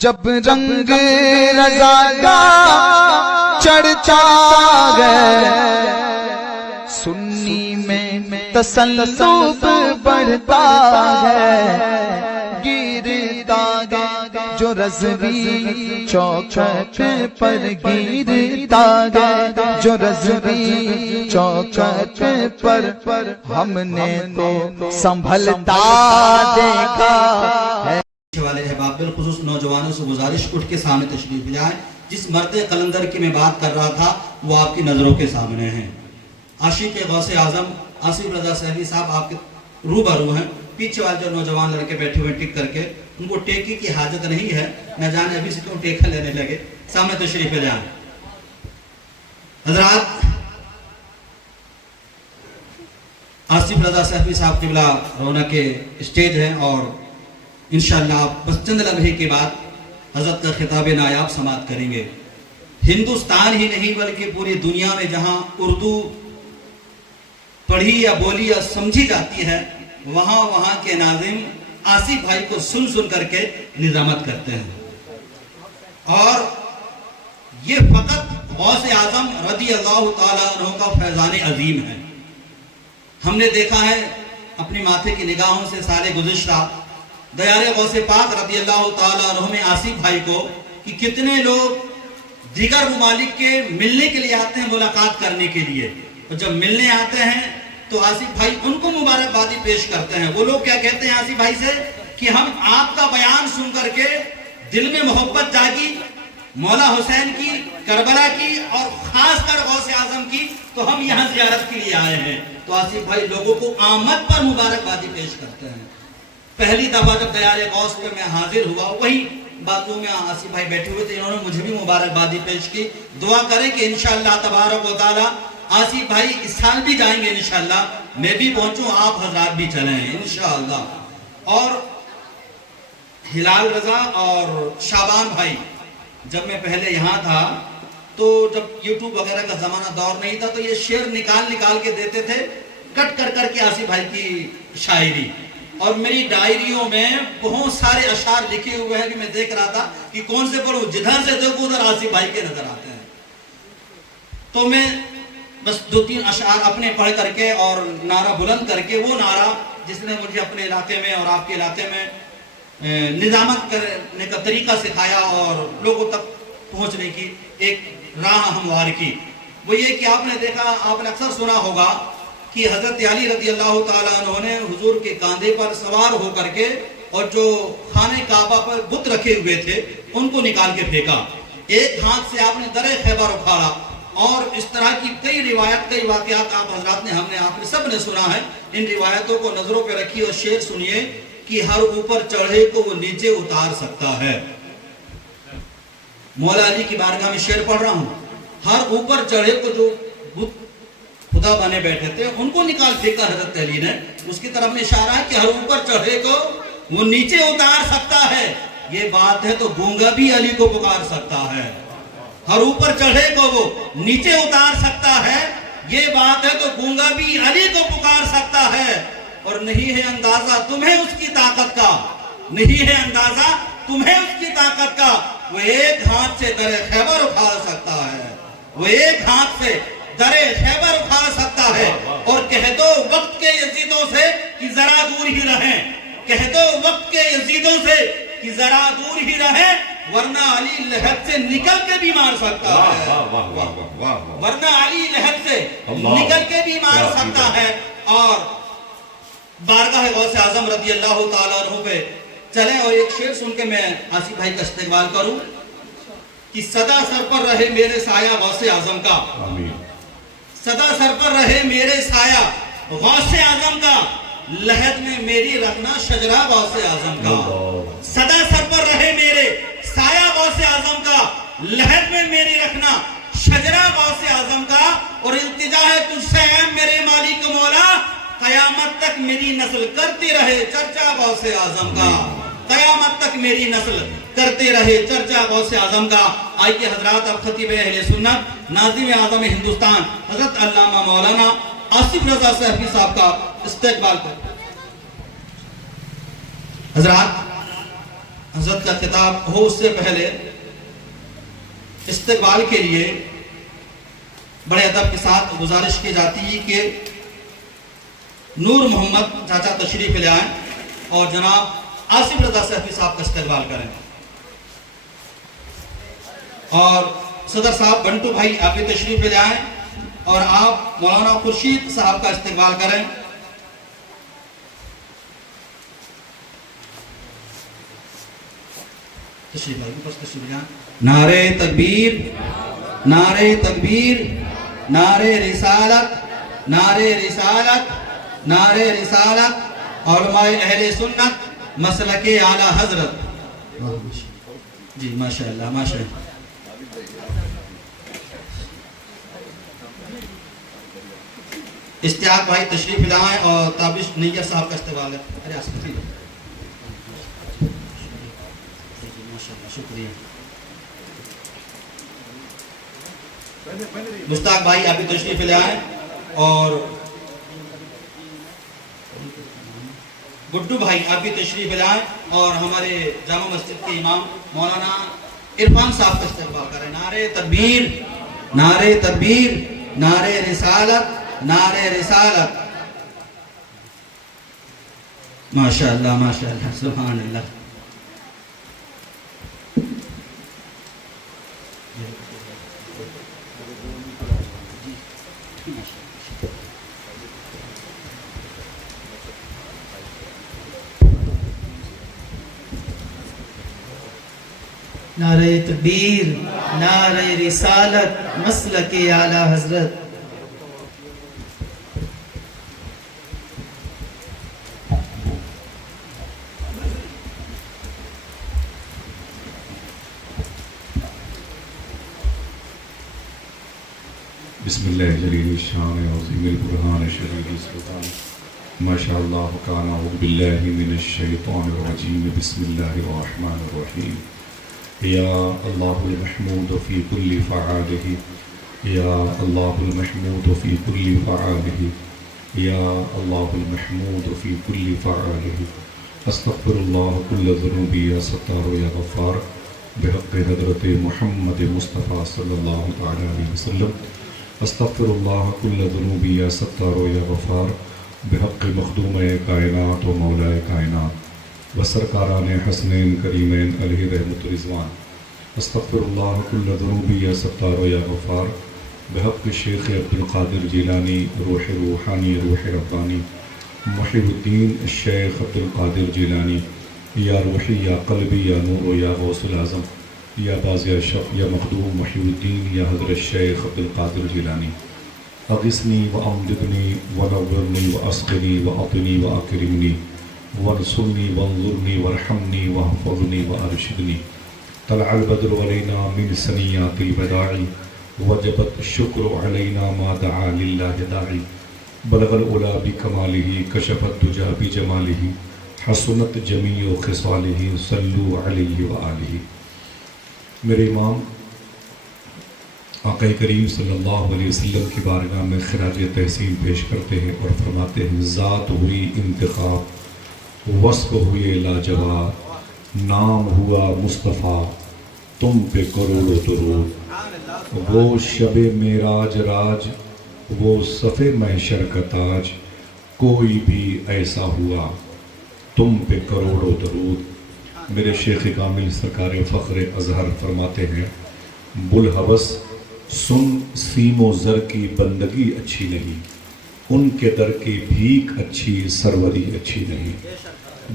جب رنگ رضا کا چڑھتا گئے سنی میں تسلط بڑھتا ہے، گرتا گیا جو رضوی چوکھٹ پر گرتا گیا جو رضوی چوکھٹ پر ہم نے تو سنبھلتا دیکھا ہے۔ والے احباب بالخصوص نوجوانوں سے گزارش اٹھ کے سامنے تشریف لے آئیں۔ جس مرد قلندر کی میں بات کر رہا تھا وہ آپ کی نظروں کے سامنے ہیں۔ عاشق غوث اعظم آصف رضا صاحبی صاحب آپ کے روبرو ہیں۔ پیچھے والے جو نوجوان لڑکے بیٹھے ہوئے ٹک کر کے، ان کو ٹیکی کی حاجت نہیں ہے، نہ جانے ابھی سے کیوں ٹیکا لینے لگے۔ سامنے تشریف لے آئیں حضرات۔ آصف رضا صاحبی صاحب قبلہ رونق کے اسٹیج ہیں اور انشاءاللہ آپ بس چند لمحے کے بعد حضرت کا خطاب نایاب سماعت کریں گے۔ ہندوستان ہی نہیں بلکہ پوری دنیا میں جہاں اردو پڑھی یا بولی یا سمجھی جاتی ہے، وہاں کے ناظم آصف بھائی کو سن کر کے نظامت کرتے ہیں، اور یہ فقط غوث اعظم رضی اللہ تعالیٰ عنہ کا فیضان عظیم ہے۔ ہم نے دیکھا ہے اپنی ماتھے کی نگاہوں سے سال گزشتہ دیار غوث پاک رضی اللہ تعالیٰ عنہ میں آصف بھائی کو کہ کتنے لوگ دیگر ممالک کے ملنے کے لیے آتے ہیں، ملاقات کرنے کے لیے، اور جب ملنے آتے ہیں تو آصف بھائی ان کو مبارکبادی پیش کرتے ہیں۔ وہ لوگ کیا کہتے ہیں آصف بھائی سے کہ ہم آپ کا بیان سن کر کے دل میں محبت جاگی مولا حسین کی، کربلا کی اور خاص کر غوث اعظم کی، تو ہم یہاں زیارت کے لیے آئے ہیں۔ تو آصف بھائی لوگوں کو آمد پر مبارکبادی پیش کرتے ہیں۔ پہلی دفعہ جب دیار غوث پہ میں حاضر ہوا، وہی باتوں میں آصف بھائی بیٹھے ہوئے تھے، انہوں نے مجھے بھی مبارکبادی پیش کی۔ دعا کریں کہ انشاءاللہ تبارک و تعالی آصف بھائی اس سال بھی جائیں گے انشاءاللہ، میں بھی پہنچوں، آپ حضرات بھی چلیں انشاءاللہ۔ اور ہلال رضا اور شعبان بھائی، جب میں پہلے یہاں تھا تو جب یوٹیوب وغیرہ کا زمانہ دور نہیں تھا تو یہ شعر نکال کے دیتے تھے، کٹ کر کے آصف بھائی کی شاعری، اور میری ڈائریوں میں بہت سارے اشعار لکھے ہوئے ہیں کہ میں دیکھ رہا تھا کہ کون سے پڑھوں، جدھر سے دیکھوں ادھر آصف بھائی کے نظر آتے ہیں۔ تو میں بس 2-3 اشعار اپنے پڑھ کر کے اور نعرہ بلند کر کے، وہ نعرہ جس نے مجھے اپنے علاقے میں اور آپ کے علاقے میں نظامت کرنے کا طریقہ سکھایا اور لوگوں تک پہنچنے کی ایک راہ ہموار کی، وہ یہ کہ آپ نے دیکھا، آپ نے اکثر سنا ہوگا کہ حضرت علی رضی اللہ تعالیٰ عنہ نے حضور کے کاندھے پر سوار ہو کر کے اور جو خانہ کعبہ پر بت رکھے ہوئے تھے ان کو نکال کے پھینکا، ایک ہاتھ سے آپ نے درِ خیبر اکھاڑا، اور اس طرح کی کئی واقعات آپ نے سب نے سنا ہے۔ ان روایتوں کو نظروں پہ رکھی اور شعر سنیے کہ ہر اوپر چڑھے کو وہ نیچے اتار سکتا ہے۔ مولا علی کی بارگاہ میں شعر پڑھ رہا ہوں، ہر اوپر چڑھے کو جو خدا بنے بیٹھے تھے ان کو نکال پھینکا حضرت علی نے، اس کی طرف میں اشارہ ہے کہ ہر اوپر چڑھے کو وہ نیچے اتار سکتا ہے۔ یہ بات ہے تو گونگا بھی علی کو پکار سکتا ہے۔ ہر اوپر چڑھے کو وہ نیچے اتار سکتا ہے، یہ بات ہے تو گونگا بھی علی کو پکار سکتا ہے۔ اور نہیں ہے اندازہ تمہیں اس کی طاقت کا، نہیں ہے اندازہ تمہیں اس کی طاقت کا، وہ ایک ہاتھ سے درِ خیبر اکھاڑ سکتا ہے، وہ ایک ہاتھ سے درِ خیبر اکھاڑ سکتا ہے۔ اور کہہ دو وقت کے یزیدوں سے کہ ذرا دور ہی رہیں، کہہ دو وقت کے یزیدوں سے کہ ذرا دور ہی رہیں، ورنہ علی لہب سے نکل کے بھی مار سکتا ہے، ورنہ علی لہب سے نکل کے بھی مار سکتا ہے۔ اور بارگاہ غوث اعظم رضی اللہ تعالیٰ عنہ پہ چلیں اور ایک شعر سن کے میں آصف بھائی کا استقبال کروں کہ صدا سر پر رہے میرے سایہ غوث اعظم کا، صدا سر پر رہے میرے سایہ غوث اعظم کا، لحد میں میری رکھنا شجرہ غوث اعظم کا، صدا سر پر رہے میرے سایہ غوث اعظم کا، لحد میں میری رکھنا شجرہ غوث اعظم کا، اور التجا ہے تجھ سے اے میرے مالک مولا، قیامت تک میری نسل کرتی رہے چرچا غوث اعظم کا، قیامت تک میری نسل کرتے رہے چرچا غوث اعظم کا۔ آئیے حضرات اب خطیب اہل سنت ناظم اعظم ہندوستان حضرت علامہ مولانا آصف رضا صاحبی صاحب کا استقبال کریں۔ حضرات حضرت کا خطاب ہو اس سے پہلے استقبال کے لیے بڑے ادب کے ساتھ گزارش کی جاتی ہے کہ نور محمد چاچا تشریف لے آئیں اور جناب آصف رضا صحفی صاحب کا استقبال کریں، اور صدر صاحب بنٹو بھائی آپ بھی تشریف لے آئیں اور آپ مولانا خورشید صاحب کا استقبال کریں۔ تشریف بھائی بس تشریف لے آئیں۔ نعرہ تکبیر، نعرہ تکبیر، نعرہ رسالت، نعرہ رسالت، نعرہ رسالت، علماء اہل سنت مسلک اعلی حضرت۔ جی ماشاءاللہ ماشاءاللہ۔ اشتیاق بھائی تشریف لائیں اور تابش نیّر صاحب کا استقبال ہے۔ ارے آسفی شکریہ۔ مشتاق بھائی آپ بھی تشریف لے آئیں اور گڈو بھائی آپ بھی تشریف لے آئیں اور ہمارے جامع مسجد کے امام مولانا عرفان صاحب کا استقبال کریں۔ نعرہ تکبیر، نعرہ تکبیر، نعرہ رسالت، نعرہ رسالت۔ ماشاءاللہ ماشاءاللہ سبحان اللہ۔ نعرہ تکبیر، نعرہ رسالت، مسلک اعلی حضرت۔ بسم اللہ جلیل الشان عظیم البرہان شدید السلطان ماشاء اللہ کان اعوذ باللہ من الشیطان الرجیم بسم اللہ الرحمن الرحیم یا اللہ المحمود فی کل فعالہ یا اللہ المحمود فی کل فعالہ یا اللہ المحمود فی کل فعالہ استغفر اللہ کل ذنوب یا ستار یا غفار بحق حضرت محمد مصطفیٰ صلی اللہ تعالی علیہ وسلم استغفر اللہ کل ذنوب یا ستار یا غفار بحق مخدوم کائنات و مولا کائنات و سرکاران حسنین کریمین علیہ رحمت رضوان استغفر اللہ کل ذنوب یا ستار یا غفار بحق شیخ عبد القادر جیلانی روح روحانی روح ربانی محب الدین الشیخ عبد القادر جیلانی یا روحی یا قلبی یا نور یا غوث العظم یا باز یا شف یا مخدوم محب الدین یا حضرت شیخ عبد القادر جیلانی اغثنی و امددنی و نورنی و اسقنی و اطنی و اکرمنی وانصرنی وانظرنی وارحمنی واحفظنی وارشدنی طلع البدر علینا من ثنیات الوداع وجبت الشکر علینا ما دعا للہ داعی بلغ العلا بکمالہ کشف الدجا بجمالہ حسنت جمیع خصالہ صلو علیہ وآلہ۔ میرے امام آقا کریم صلی اللہ علیہ وسلم کی بارگاہ میں خراج تحسین پیش کرتے ہیں اور فرماتے ہیں ذات ہوئی انتخاب، وصف ہوئے لاجواب، نام ہوا مصطفیٰ، تم پہ کروڑ درود۔ وہ شب معراج راج، وہ صف محشر کا تاج، کوئی بھی ایسا ہوا، تم پہ کروڑ درود۔ میرے شیخ کامل سرکار فخر اظہر فرماتے ہیں بلحوث سن سیم و زر کی بندگی اچھی نہیں، ان کے در کی بھیک اچھی سروری اچھی نہیں،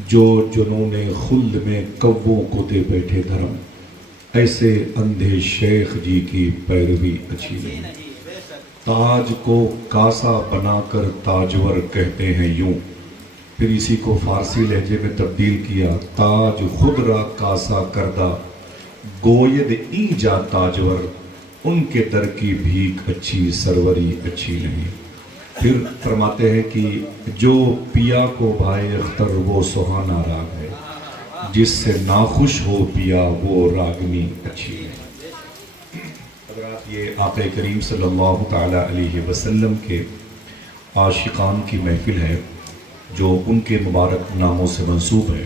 جو جنون خلد میں کووں کو دے بیٹھے دھرم، ایسے اندھے شیخ جی کی پیروی اچھی نہیں۔ تاج کو کاسا بنا کر تاجور کہتے ہیں یوں، پھر اسی کو فارسی لہجے میں تبدیل کیا، تاج خود را کاسا کردہ گوید ای جا تاجور، ان کے در کی بھیک اچھی سروری اچھی نہیں۔ پھر فرماتے ہیں کہ جو پیا کو بھائے اختر وہ سہانا راگ ہے، جس سے ناخوش ہو پیا وہ راگنی اچھی ہے۔ حضرات یہ آقا کریم صلی اللہ تعالی علیہ وسلم کے عاشقان کی محفل ہے جو ان کے مبارک ناموں سے منسوب ہے۔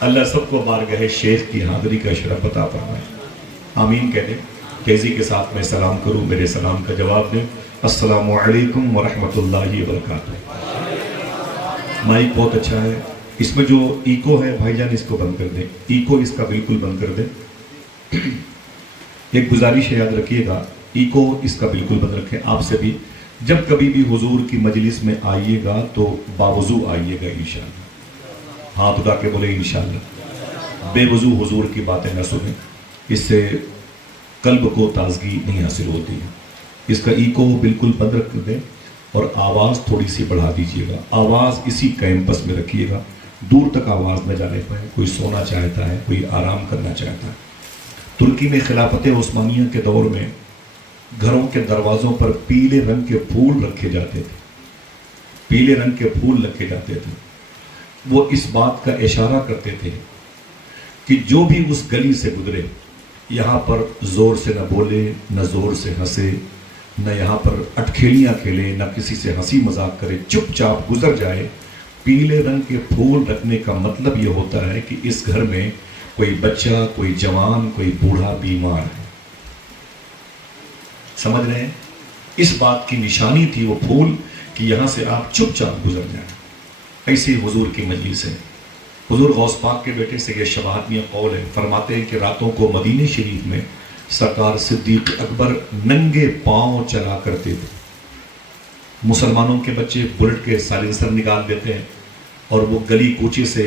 اللہ سب کو بارگاہ شیخ کی حاضری کا شرف عطا فرمائے. آمین کہہ دیں. تیزی کے ساتھ میں سلام کروں, میرے سلام کا جواب دیں. السلام علیکم ورحمۃ اللہ وبرکاتہ. مائک بہت اچھا ہے, اس میں جو ایکو ہے بھائی جان اس کو بند کر دیں, ایکو اس کا بالکل بند کر دیں. ایک گزارش ہے, یاد رکھیے گا, ایکو اس کا بالکل بند رکھیں. آپ سے بھی جب کبھی بھی حضور کی مجلس میں آئیے گا تو باوضو آئیے گا انشاءاللہ. ہاتھ اٹھا کے بولے انشاءاللہ. بے وضو حضور کی باتیں نہ سنیں, اس سے قلب کو تازگی نہیں حاصل ہوتی ہے. اس کا ایکو بالکل بند رکھ دیں اور آواز تھوڑی سی بڑھا دیجیے گا. آواز اسی کیمپس میں رکھیے گا, دور تک آواز نہ جانے پائے. کوئی سونا چاہتا ہے, کوئی آرام کرنا چاہتا ہے. ترکی میں خلافت عثمانیہ کے دور میں گھروں کے دروازوں پر پیلے رنگ کے پھول رکھے جاتے تھے. پیلے رنگ کے پھول رکھے جاتے تھے. وہ اس بات کا اشارہ کرتے تھے کہ جو بھی اس گلی سے گزرے, یہاں پر زور سے نہ بولے, نہ زور سے ہنسے, نہ یہاں پر اٹکھیلیاں کھیلے, نہ کسی سے ہنسی مذاق کرے, چپ چاپ گزر جائے. پیلے رنگ کے پھول رکھنے کا مطلب یہ ہوتا ہے کہ اس گھر میں کوئی بچہ, کوئی جوان, کوئی بوڑھا بیمار ہے. سمجھ رہے ہیں؟ اس بات کی نشانی تھی وہ پھول کہ یہاں سے آپ چپ چاپ گزر جائیں. ایسی حضور کی مجلس ہے. حضور غوث پاک کے بیٹے سے یہ شباہتیہ قول ہے, فرماتے ہیں کہ راتوں کو مدینہ شریف میں سرکار صدیق اکبر ننگے پاؤں چلا کرتے تھے. مسلمانوں کے بچے بلٹ کے سائلنسر نکال دیتے ہیں اور وہ گلی کوچے سے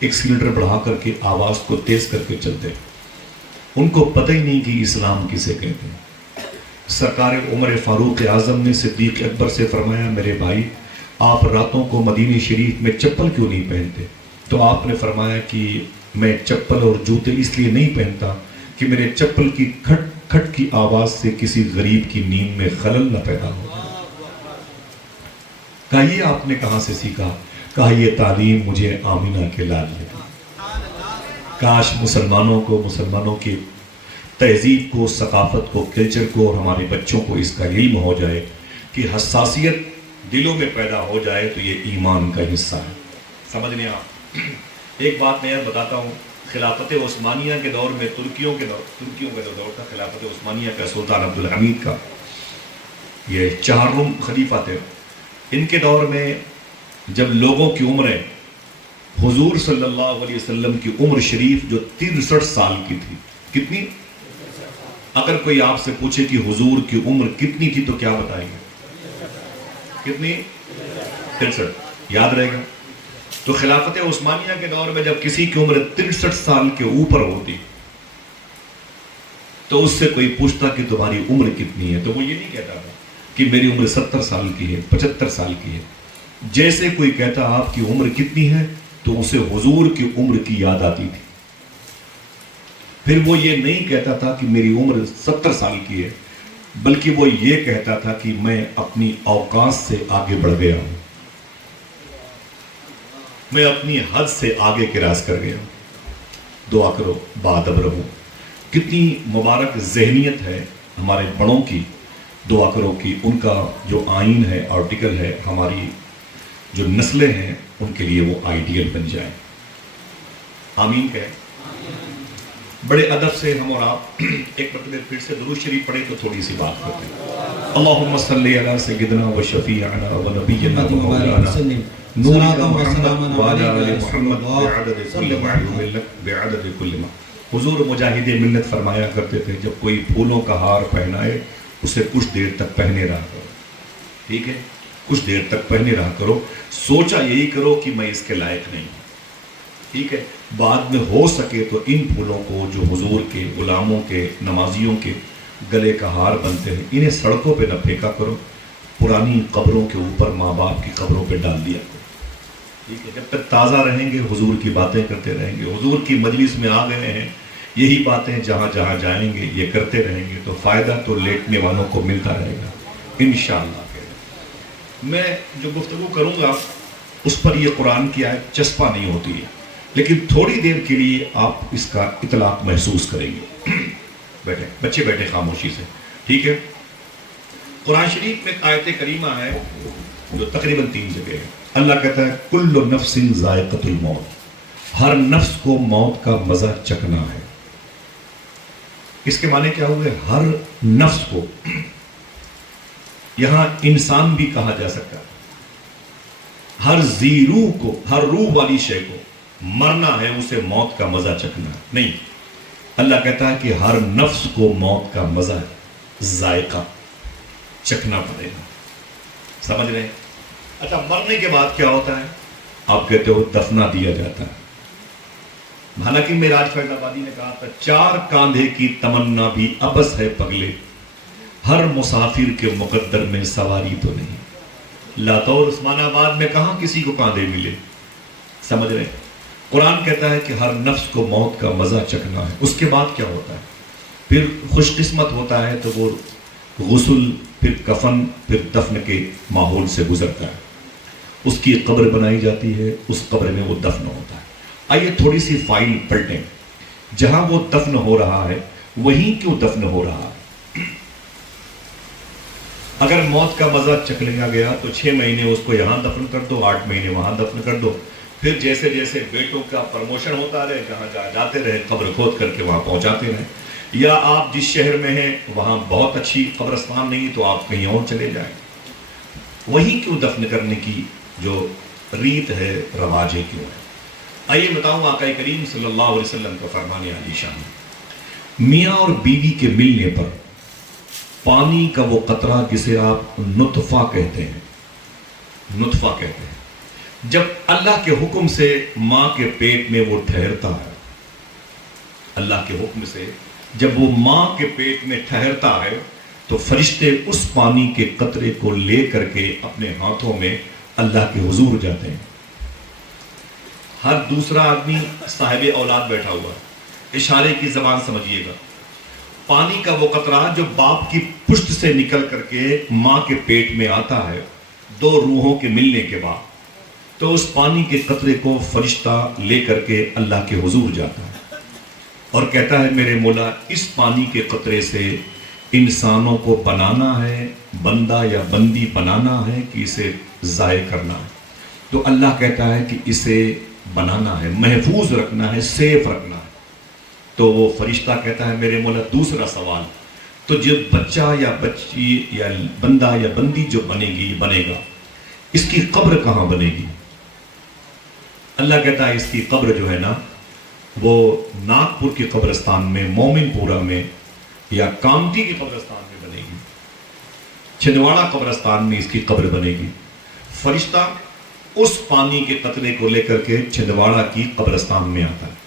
ایکسیلیٹر بڑھا کر کے آواز کو تیز کر کے چلتے ہیں. ان کو پتہ ہی نہیں کہ اسلام کسے کہتے ہیں. سرکار عمر فاروق اعظم نے صدیق اکبر سے فرمایا, میرے بھائی آپ راتوں کو مدینہ شریف میں چپل کیوں نہیں پہنتے؟ تو آپ نے فرمایا کہ میں چپل اور جوتے اس لیے نہیں پہنتا کہ میرے چپل کی کھٹ کھٹ کی آواز سے کسی غریب کی نیند میں خلل نہ پیدا ہو. کہا یہ آپ نے کہاں سے سیکھا؟ کہا یہ تعلیم مجھے آمینہ کے لال نے دی. کاش مسلمانوں کی تہذیب کو, ثقافت کو, کلچر کو اور ہمارے بچوں کو اس کا علم ہو جائے کہ حساسیت دلوں میں پیدا ہو جائے تو یہ ایمان کا حصہ ہے. سمجھ لیں آپ. ایک بات میں بتاتا ہوں, خلافت عثمانیہ کے دور میں ترکیوں کا دور تھا, خلافت عثمانیہ کا سلطان عبدالحمید کا, یہ چہارم خلیفہ تھے. ان کے دور میں جب لوگوں کی عمریں, حضور صلی اللہ علیہ وسلم کی عمر شریف جو 63 سال کی تھی. کتنی؟ اگر کوئی آپ سے پوچھے کہ حضور کی عمر کتنی تھی تو کیا بتائیں گے؟ کتنی؟ 63. یاد رہے گا. تو خلافت عثمانیہ کے دور میں جب کسی کی عمر 63 سال کے اوپر ہوتی تو اس سے کوئی پوچھتا کہ تمہاری عمر کتنی ہے, تو وہ یہ نہیں کہتا تھا کہ میری عمر 70 سال کی ہے, 75 سال کی ہے. جیسے کوئی کہتا آپ کی عمر کتنی ہے تو اسے حضور کی عمر کی یاد آتی تھی. پھر وہ یہ نہیں کہتا تھا کہ میری عمر 70 سال کی ہے, بلکہ وہ یہ کہتا تھا کہ میں اپنی اوقات سے آگے بڑھ گیا ہوں, میں اپنی حد سے آگے کراس کر گیا ہوں. دعا کرو باادب رہو. کتنی مبارک ذہنیت ہے ہمارے بڑوں کی. دعا کرو کہ ان کا جو آئین ہے, آرٹیکل ہے, ہماری جو نسلیں ہیں ان کے لیے وہ آئیڈیل بن جائیں. آمین کہیں. بڑے ادب سے ہم اور آپ ایک مرتبہ پھر سے درود شریف پڑھیں تو تھوڑی سی بات کرتے ہیں. اللہم صلی علی سیدنا و شفیعنا و نبینا و مولانا نورنا محمد وعلی آل محمد بعدد کل ما. حضور مجاہد ملت فرمایا کرتے تھے جب کوئی پھولوں کا ہار پہنائے اسے کچھ دیر تک پہنے رہا کرو. ٹھیک ہے, کچھ دیر تک پہنے رہا کرو. سوچا یہی کرو کہ میں اس کے لائق نہیں ہوں. ٹھیک ہے, بعد میں ہو سکے تو ان پھولوں کو جو حضور کے غلاموں کے نمازیوں کے گلے کا ہار بنتے ہیں انہیں سڑکوں پہ نہ پھینکا کرو, پرانی قبروں کے اوپر ماں باپ کی قبروں پہ ڈال دیا کرو. ٹھیک ہے, جب تک تازہ رہیں گے حضور کی باتیں کرتے رہیں گے. حضور کی مجلس میں آ گئے ہیں, یہی باتیں جہاں جہاں جائیں گے یہ کرتے رہیں گے تو فائدہ تو لیٹنے والوں کو ملتا رہے گا انشاءاللہ. میں جو گفتگو کروں گا اس پر یہ قرآن کی آیت چسپا نہیں ہوتی ہے, لیکن تھوڑی دیر کے لیے آپ اس کا اطلاق محسوس کریں گے. بیٹھے بچے بیٹھے خاموشی سے. ٹھیک ہے, قرآن شریف میں ایک آیت کریمہ ہے جو تقریباً 3 جگہ ہے. اللہ کہتا ہے کل نفس ذائقۃ الموت, ہر نفس کو موت کا مزہ چکھنا ہے. اس کے معنی کیا ہوئے؟ ہر نفس کو، یہاں انسان بھی کہا جا سکتا ہے. ہر ذی روح کو، ہر روح والی شے کو مرنا ہے، اسے موت کا مزہ چکھنا ہے. نہیں، اللہ کہتا ہے کہ ہر نفس کو موت کا مزہ ذائقہ چکھنا پڑے گا. سمجھ رہے ہیں؟ اچھا، مرنے کے بعد کیا ہوتا ہے؟ آپ کہتے ہو دفنا دیا جاتا ہے. حالانکہ معراج فیض آبادی نے کہا تھا 4 کاندھے کی تمنا بھی ابس ہے پگلے، ہر مسافر کے مقدر میں سواری تو نہیں. لاتور عثمان آباد میں کہاں کسی کو کاندھے ملے. سمجھ رہے ہیں؟ قرآن کہتا ہے کہ ہر نفس کو موت کا مزہ چکھنا ہے. اس کے بعد کیا ہوتا ہے؟ پھر خوش قسمت ہوتا ہے تو وہ غسل، پھر کفن، پھر دفن کے ماحول سے گزرتا ہے. اس کی قبر بنائی جاتی ہے، اس قبر میں وہ دفن ہوتا ہے. آئیے تھوڑی سی فائل پلٹیں. جہاں وہ دفن ہو رہا ہے وہیں کیوں دفن ہو رہا ہے؟ اگر موت کا مزہ چکھ لیا گیا تو 6 مہینے اس کو یہاں دفن کر دو، 8 مہینے وہاں دفن کر دو. پھر جیسے جیسے بیٹوں کا پروموشن ہوتا رہے، جہاں جاتے رہے قبر کھود کر کے وہاں پہنچاتے رہے. یا آپ جس شہر میں ہیں وہاں بہت اچھی قبرستان نہیں تو آپ کہیں اور چلے جائیں. وہیں کیوں دفن کرنے کی جو ریت ہے، رواج ہے، کیوں ہے؟ آئیے بتاؤں. آقا کریم صلی اللہ علیہ وسلم کا فرمان عالی شان، میاں اور بیوی کے ملنے پر پانی کا وہ قطرہ جسے آپ نطفہ کہتے ہیں، نطفہ کہتے ہیں، جب اللہ کے حکم سے ماں کے پیٹ میں وہ ٹھہرتا ہے، اللہ کے حکم سے جب وہ ماں کے پیٹ میں ٹھہرتا ہے تو فرشتے اس پانی کے قطرے کو لے کر کے اپنے ہاتھوں میں اللہ کے حضور جاتے ہیں. ہر دوسرا آدمی صاحب اولاد بیٹھا ہوا، اشارے کی زبان سمجھیے گا. پانی کا وہ قطرہ جو باپ کی پشت سے نکل کر کے ماں کے پیٹ میں آتا ہے 2 روحوں کے ملنے کے بعد، تو اس پانی کے قطرے کو فرشتہ لے کر کے اللہ کے حضور جاتا ہے اور کہتا ہے میرے مولا اس پانی کے قطرے سے انسانوں کو بنانا ہے، بندہ یا بندی بنانا ہے کہ اسے ضائع کرنا ہے. تو اللہ کہتا ہے کہ اسے بنانا ہے، محفوظ رکھنا ہے، سیف رکھنا ہے. تو وہ فرشتہ کہتا ہے میرے مولا دوسرا سوال، تو جو بچہ یا بچی یا بندہ یا بندی جو بنے گا اس کی قبر کہاں بنے گی؟ اللہ کہتا ہے اس کی قبر جو ہے نا وہ ناگپور کی قبرستان میں، مومن پورہ میں یا کامتی کی قبرستان میں بنے گی، چھندواڑہ قبرستان میں اس کی قبر بنے گی. فرشتہ اس پانی کے قطرے کو لے کر کے چھندواڑہ کی قبرستان میں آتا ہے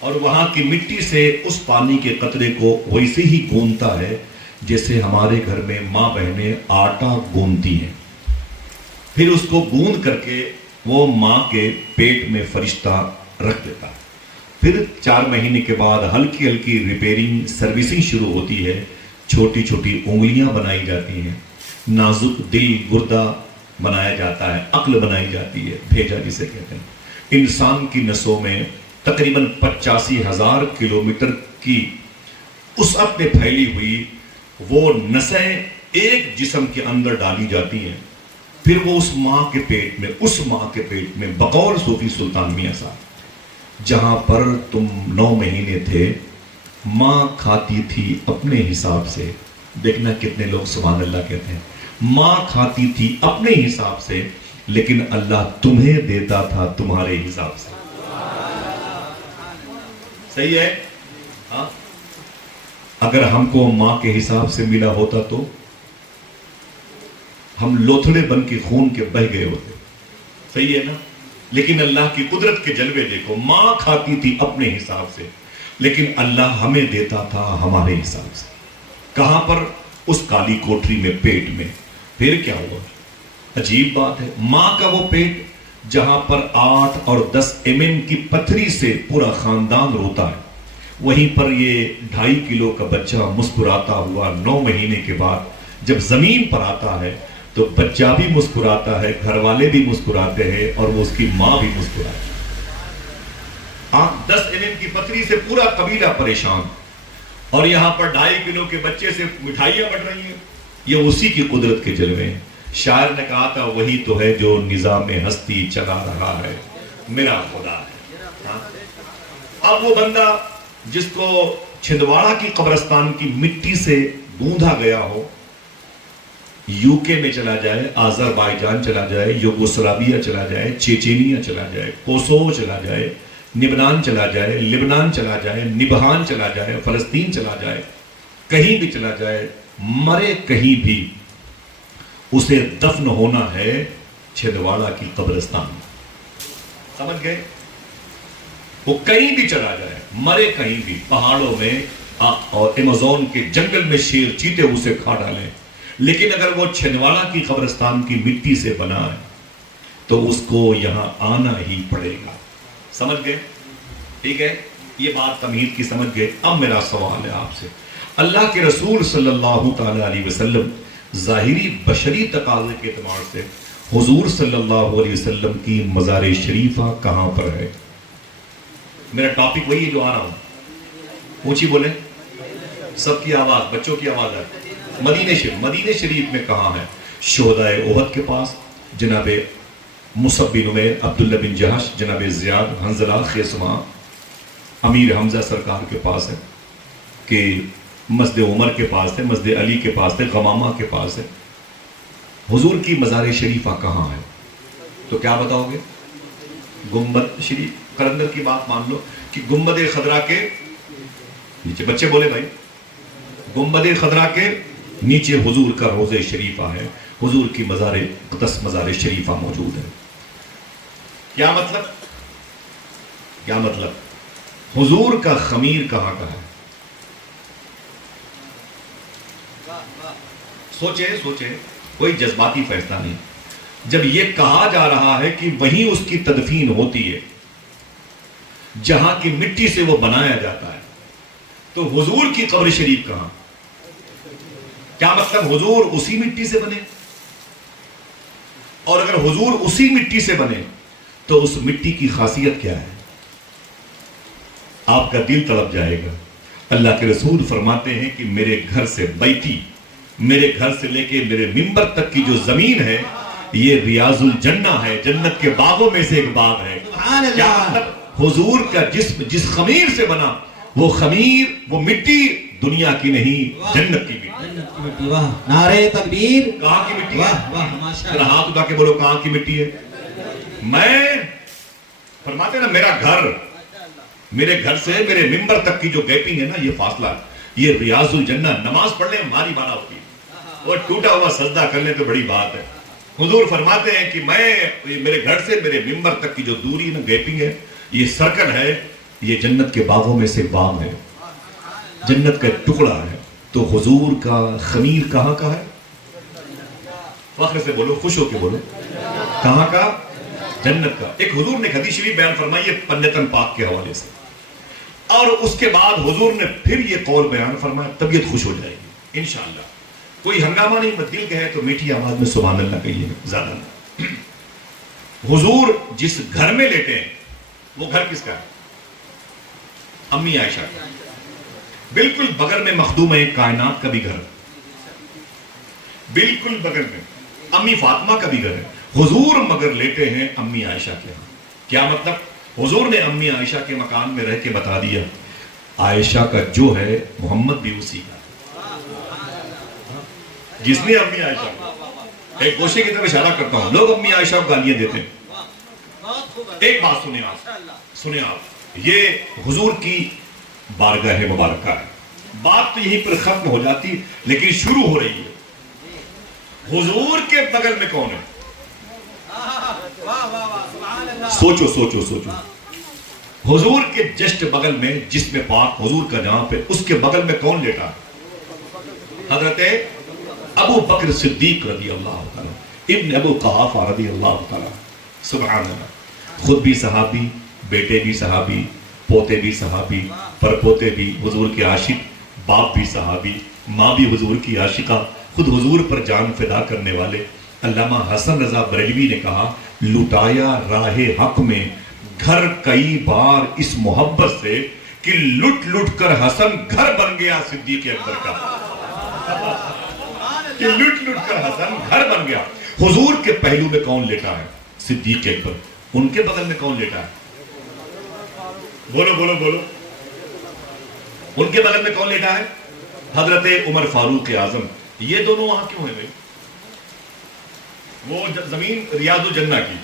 اور وہاں کی مٹی سے اس پانی کے قطرے کو ویسے ہی گوندتا ہے جیسے ہمارے گھر میں ماں بہنیں آٹا گوندتی ہیں. پھر اس کو گوند کر کے وہ ماں کے پیٹ میں فرشتہ رکھ دیتا ہے. پھر 4 مہینے کے بعد ہلکی ہلکی ریپیرنگ، سروسنگ شروع ہوتی ہے. چھوٹی چھوٹی انگلیاں بنائی جاتی ہیں، نازک دل، گردہ بنایا جاتا ہے، عقل بنائی جاتی ہے، بھیجا جسے کہتے ہیں. انسان کی نسوں میں تقریباً 85,000 کلومیٹر کی وسعت میں پھیلی ہوئی وہ نسیں ایک جسم کے اندر ڈالی جاتی ہیں. پھر وہ اس ماں کے پیٹ میں بقول صوفی سلطان میاں صاحب، جہاں پر تم 9 مہینے تھے ماں کھاتی تھی اپنے حساب سے. دیکھنا کتنے لوگ سبحان اللہ کہتے ہیں. ماں کھاتی تھی اپنے حساب سے لیکن اللہ تمہیں دیتا تھا تمہارے حساب سے. صحیح ہے؟ ہاں، اگر ہم کو ماں کے حساب سے ملا ہوتا تو ہم لوتھڑے بن کے خون کے بہ گئے ہوتے. صحیح ہے نا؟ لیکن اللہ کی قدرت کے جلوے دیکھو. ماں کھاتی تھی اپنے حساب سے لیکن اللہ ہمیں دیتا تھا ہمارے حساب سے. کہاں پر؟ اس کالی کوٹری میں، پیٹ میں. پھر کیا ہوا؟ عجیب بات ہے. ماں کا وہ پیٹ جہاں پر 8 اور 10 mm کی پتھری سے پورا خاندان روتا ہے، وہیں پر یہ 2.5 کلو کا بچہ مسکراتا ہوا 9 مہینے کے بعد جب زمین پر آتا ہے تو بچہ بھی مسکراتا ہے، گھر والے بھی مسکراتے ہیں اور وہ اس کی ماں بھی مسکراتی ہے. 10 mm کی پتھری سے پورا قبیلہ پریشان اور یہاں پر 2.5 کلو کے بچے سے مٹھائیاں بٹ رہی ہیں. یہ اسی کی قدرت کے جلوے ہیں. شاعر نے کہا تھا وہی تو ہے جو نظام ہستی چلا رہا ہے، میرا خدا ہے. ہاں؟ اب وہ بندہ جس کو چھندواڑہ کی قبرستان کی مٹی سے گوندھا گیا ہو، یو کے میں چلا جائے، آذربائیجان چلا جائے، یوگوسلاویہ چلا جائے، چیچینیا چلا جائے، کوسوو چلا جائے، نبنان چلا جائے، لبنان چلا جائے، نبہان چلا جائے، فلسطین چلا جائے، کہیں بھی چلا جائے، مرے کہیں بھی، اسے دفن ہونا ہے چھندواڑہ کی قبرستان میں. سمجھ گئے؟ وہ کہیں بھی چلا جائے، مرے کہیں بھی، پہاڑوں میں اور ایمیزون کے جنگل میں شیر چیتے اسے کھا ڈالیں، لیکن اگر وہ چھندواڑہ کی قبرستان کی مٹی سے بنا ہے تو اس کو یہاں آنا ہی پڑے گا. سمجھ گئے؟ ٹھیک ہے، یہ بات تمہید کی سمجھ گئے. اب میرا سوال ہے آپ سے، اللہ کے رسول صلی اللہ تعالی علیہ وسلم ظاہری بشری تقاضے کے اعتبار سے حضور صلی اللہ علیہ وسلم کی مزار شریفہ کہاں پر ہے؟ میرا ٹاپک وہی ہے جو آ رہا ہوں. اونچی بولیں، سب کی آواز، بچوں کی آواز ہے. مدینہ شریف میں کہاں ہے؟ شہدائے احد کے پاس جناب مصعب بن عمیر، عبداللہ بن جہش، جناب زیاد، حنظلہ، خیثمہ، امیر حمزہ سرکار کے پاس ہے، کہ مسجد عمر کے پاس ہے، مسجد علی کے پاس ہے، غمامہ کے پاس ہے. حضور کی مزار شریفہ کہاں ہے؟ تو کیا بتاؤ گے؟ گنبد شریف. قلندر کی بات مان لو کہ گنبد خضرا کے نیچے، بچے بولے بھائی، گنبد خضرا کے نیچے حضور کا روضہ شریفہ ہے، حضور کی مزار اقدس مزار شریفہ موجود ہے. کیا مطلب؟ کیا مطلب؟ حضور کا خمیر کہاں کا ہے؟ سوچیں، کوئی جذباتی فیصلہ نہیں. جب یہ کہا جا رہا ہے کہ وہیں اس کی تدفین ہوتی ہے جہاں کی مٹی سے وہ بنایا جاتا ہے، تو حضور کی قبر شریف کہاں؟ کیا مطلب حضور اسی مٹی سے بنے؟ اور اگر حضور اسی مٹی سے بنے تو اس مٹی کی خاصیت کیا ہے؟ آپ کا دل تڑپ جائے گا. اللہ کے رسول فرماتے ہیں کہ میرے گھر سے بیتی، میرے گھر سے لے کے میرے منبر تک کی جو زمین ہے یہ ریاض الجنہ ہے، جنت کے باغوں میں سے ایک باغ ہے. کیا مطلب؟ حضور کا جسم جس خمیر سے بنا، وہ خمیر، وہ مٹی دنیا کی نہیں، جنت کی مٹی. واہ، نعرہ تکبیر. کہاں کی مٹی ہے؟ واہ واہ، ماشاءاللہ. ہاتھ اٹھا کے بولو کہاں کی مٹی ہے؟ میں فرماتے نا میرا گھر، میرے گھر سے میرے منبر تک کی جو گیپنگ ہے نا، یہ فاصلہ، یہ ریاض الجنہ. نماز پڑھ لیں ہماری مانا ہوتی ہے، اور ٹوٹا ہوا سجدہ کر لیں تو بڑی بات ہے. حضور فرماتے ہیں کہ میں میرے گھر سے میرے منبر تک کی جو دوری نا، گیپنگ ہے، یہ سرکل ہے، یہ جنت کے باغوں میں سے باغ ہے، جنت کا ایک ٹکڑا ہے. تو حضور کا خمیر کہاں کا ہے؟ فخر سے بولو، خوش ہو کے بولو، کہاں کا؟ جنت کا. ایک حضور نے حدیث شریف بیان فرمائی ہے پنجتن پاک کے حوالے سے، اور اس کے بعد حضور نے پھر یہ قول بیان فرمایا، طبیعت خوش ہو جائے گی انشاءاللہ. کوئی ہنگامہ نہیں، دل کہے تو میٹھی آواز میں سبحان اللہ کہیے، زیادہ نہیں. حضور جس گھر میں لیٹے ہیں وہ گھر کس کا ہے؟ امی عائشہ کا. بالکل بغل میں مخدوم کائنات کا بھی گھر، بالکل بغل میں امی فاطمہ کا بھی گھر ہے. حضور مگر لیتے ہیں امی عائشہ کے ہاں. کیا مطلب؟ حضور نے امی عائشہ کے مکان میں رہ کے بتا دیا عائشہ کا جو ہے محمد بھی اسی کا. جس نے امی عائشہ، ایک گوشے کی طرف اشارہ کرتا ہوں، لوگ امی عائشہ کو گالیاں دیتے ہیں. ایک بات سنیں آپ، یہ حضور کی بارگاہ مبارکہ ہے. بات تو یہیں پر ختم ہو جاتی لیکن شروع ہو رہی ہے. حضور کے بغل میں کون ہے؟ سوچو. حضور کے جسٹ بغل میں جسم پاک حضور کا جہاں پہ، اس کے بغل میں کون لیٹا ہے؟ حضرت ابو بکر صدیق رضی اللہ تعالیٰ، ابن ابو قحافہ رضی اللہ تعالیٰ. سبحان اللہ. خود بھی صحابی، بیٹے بھی صحابی، پوتے بھی صحابی، پرپوتے بھی حضور کے عاشق، باپ بھی صحابی، ماں بھی حضور کی عاشقہ، خود حضور پر جان فدا کرنے والے. علامہ حسن رضا بریلوی نے کہا، لٹایا راہ حق میں گھر کئی بار اس محبت سے کہ لٹ لٹ کر حسن گھر بن گیا صدیق اکبر کا. کہ لٹ لٹ کر حسن گھر بن گیا. حضور کے پہلو میں کون لیٹا ہے؟ صدیق اکبر. ان کے بغل میں کون لیٹا ہے؟ بولو بولو بولو. ان کے بغل میں کون لیٹا ہے؟ حضرت عمر فاروق اعظم. یہ دونوں وہاں کیوں ہیں بھائی؟ وہ زمین ریاض الجنہ کی،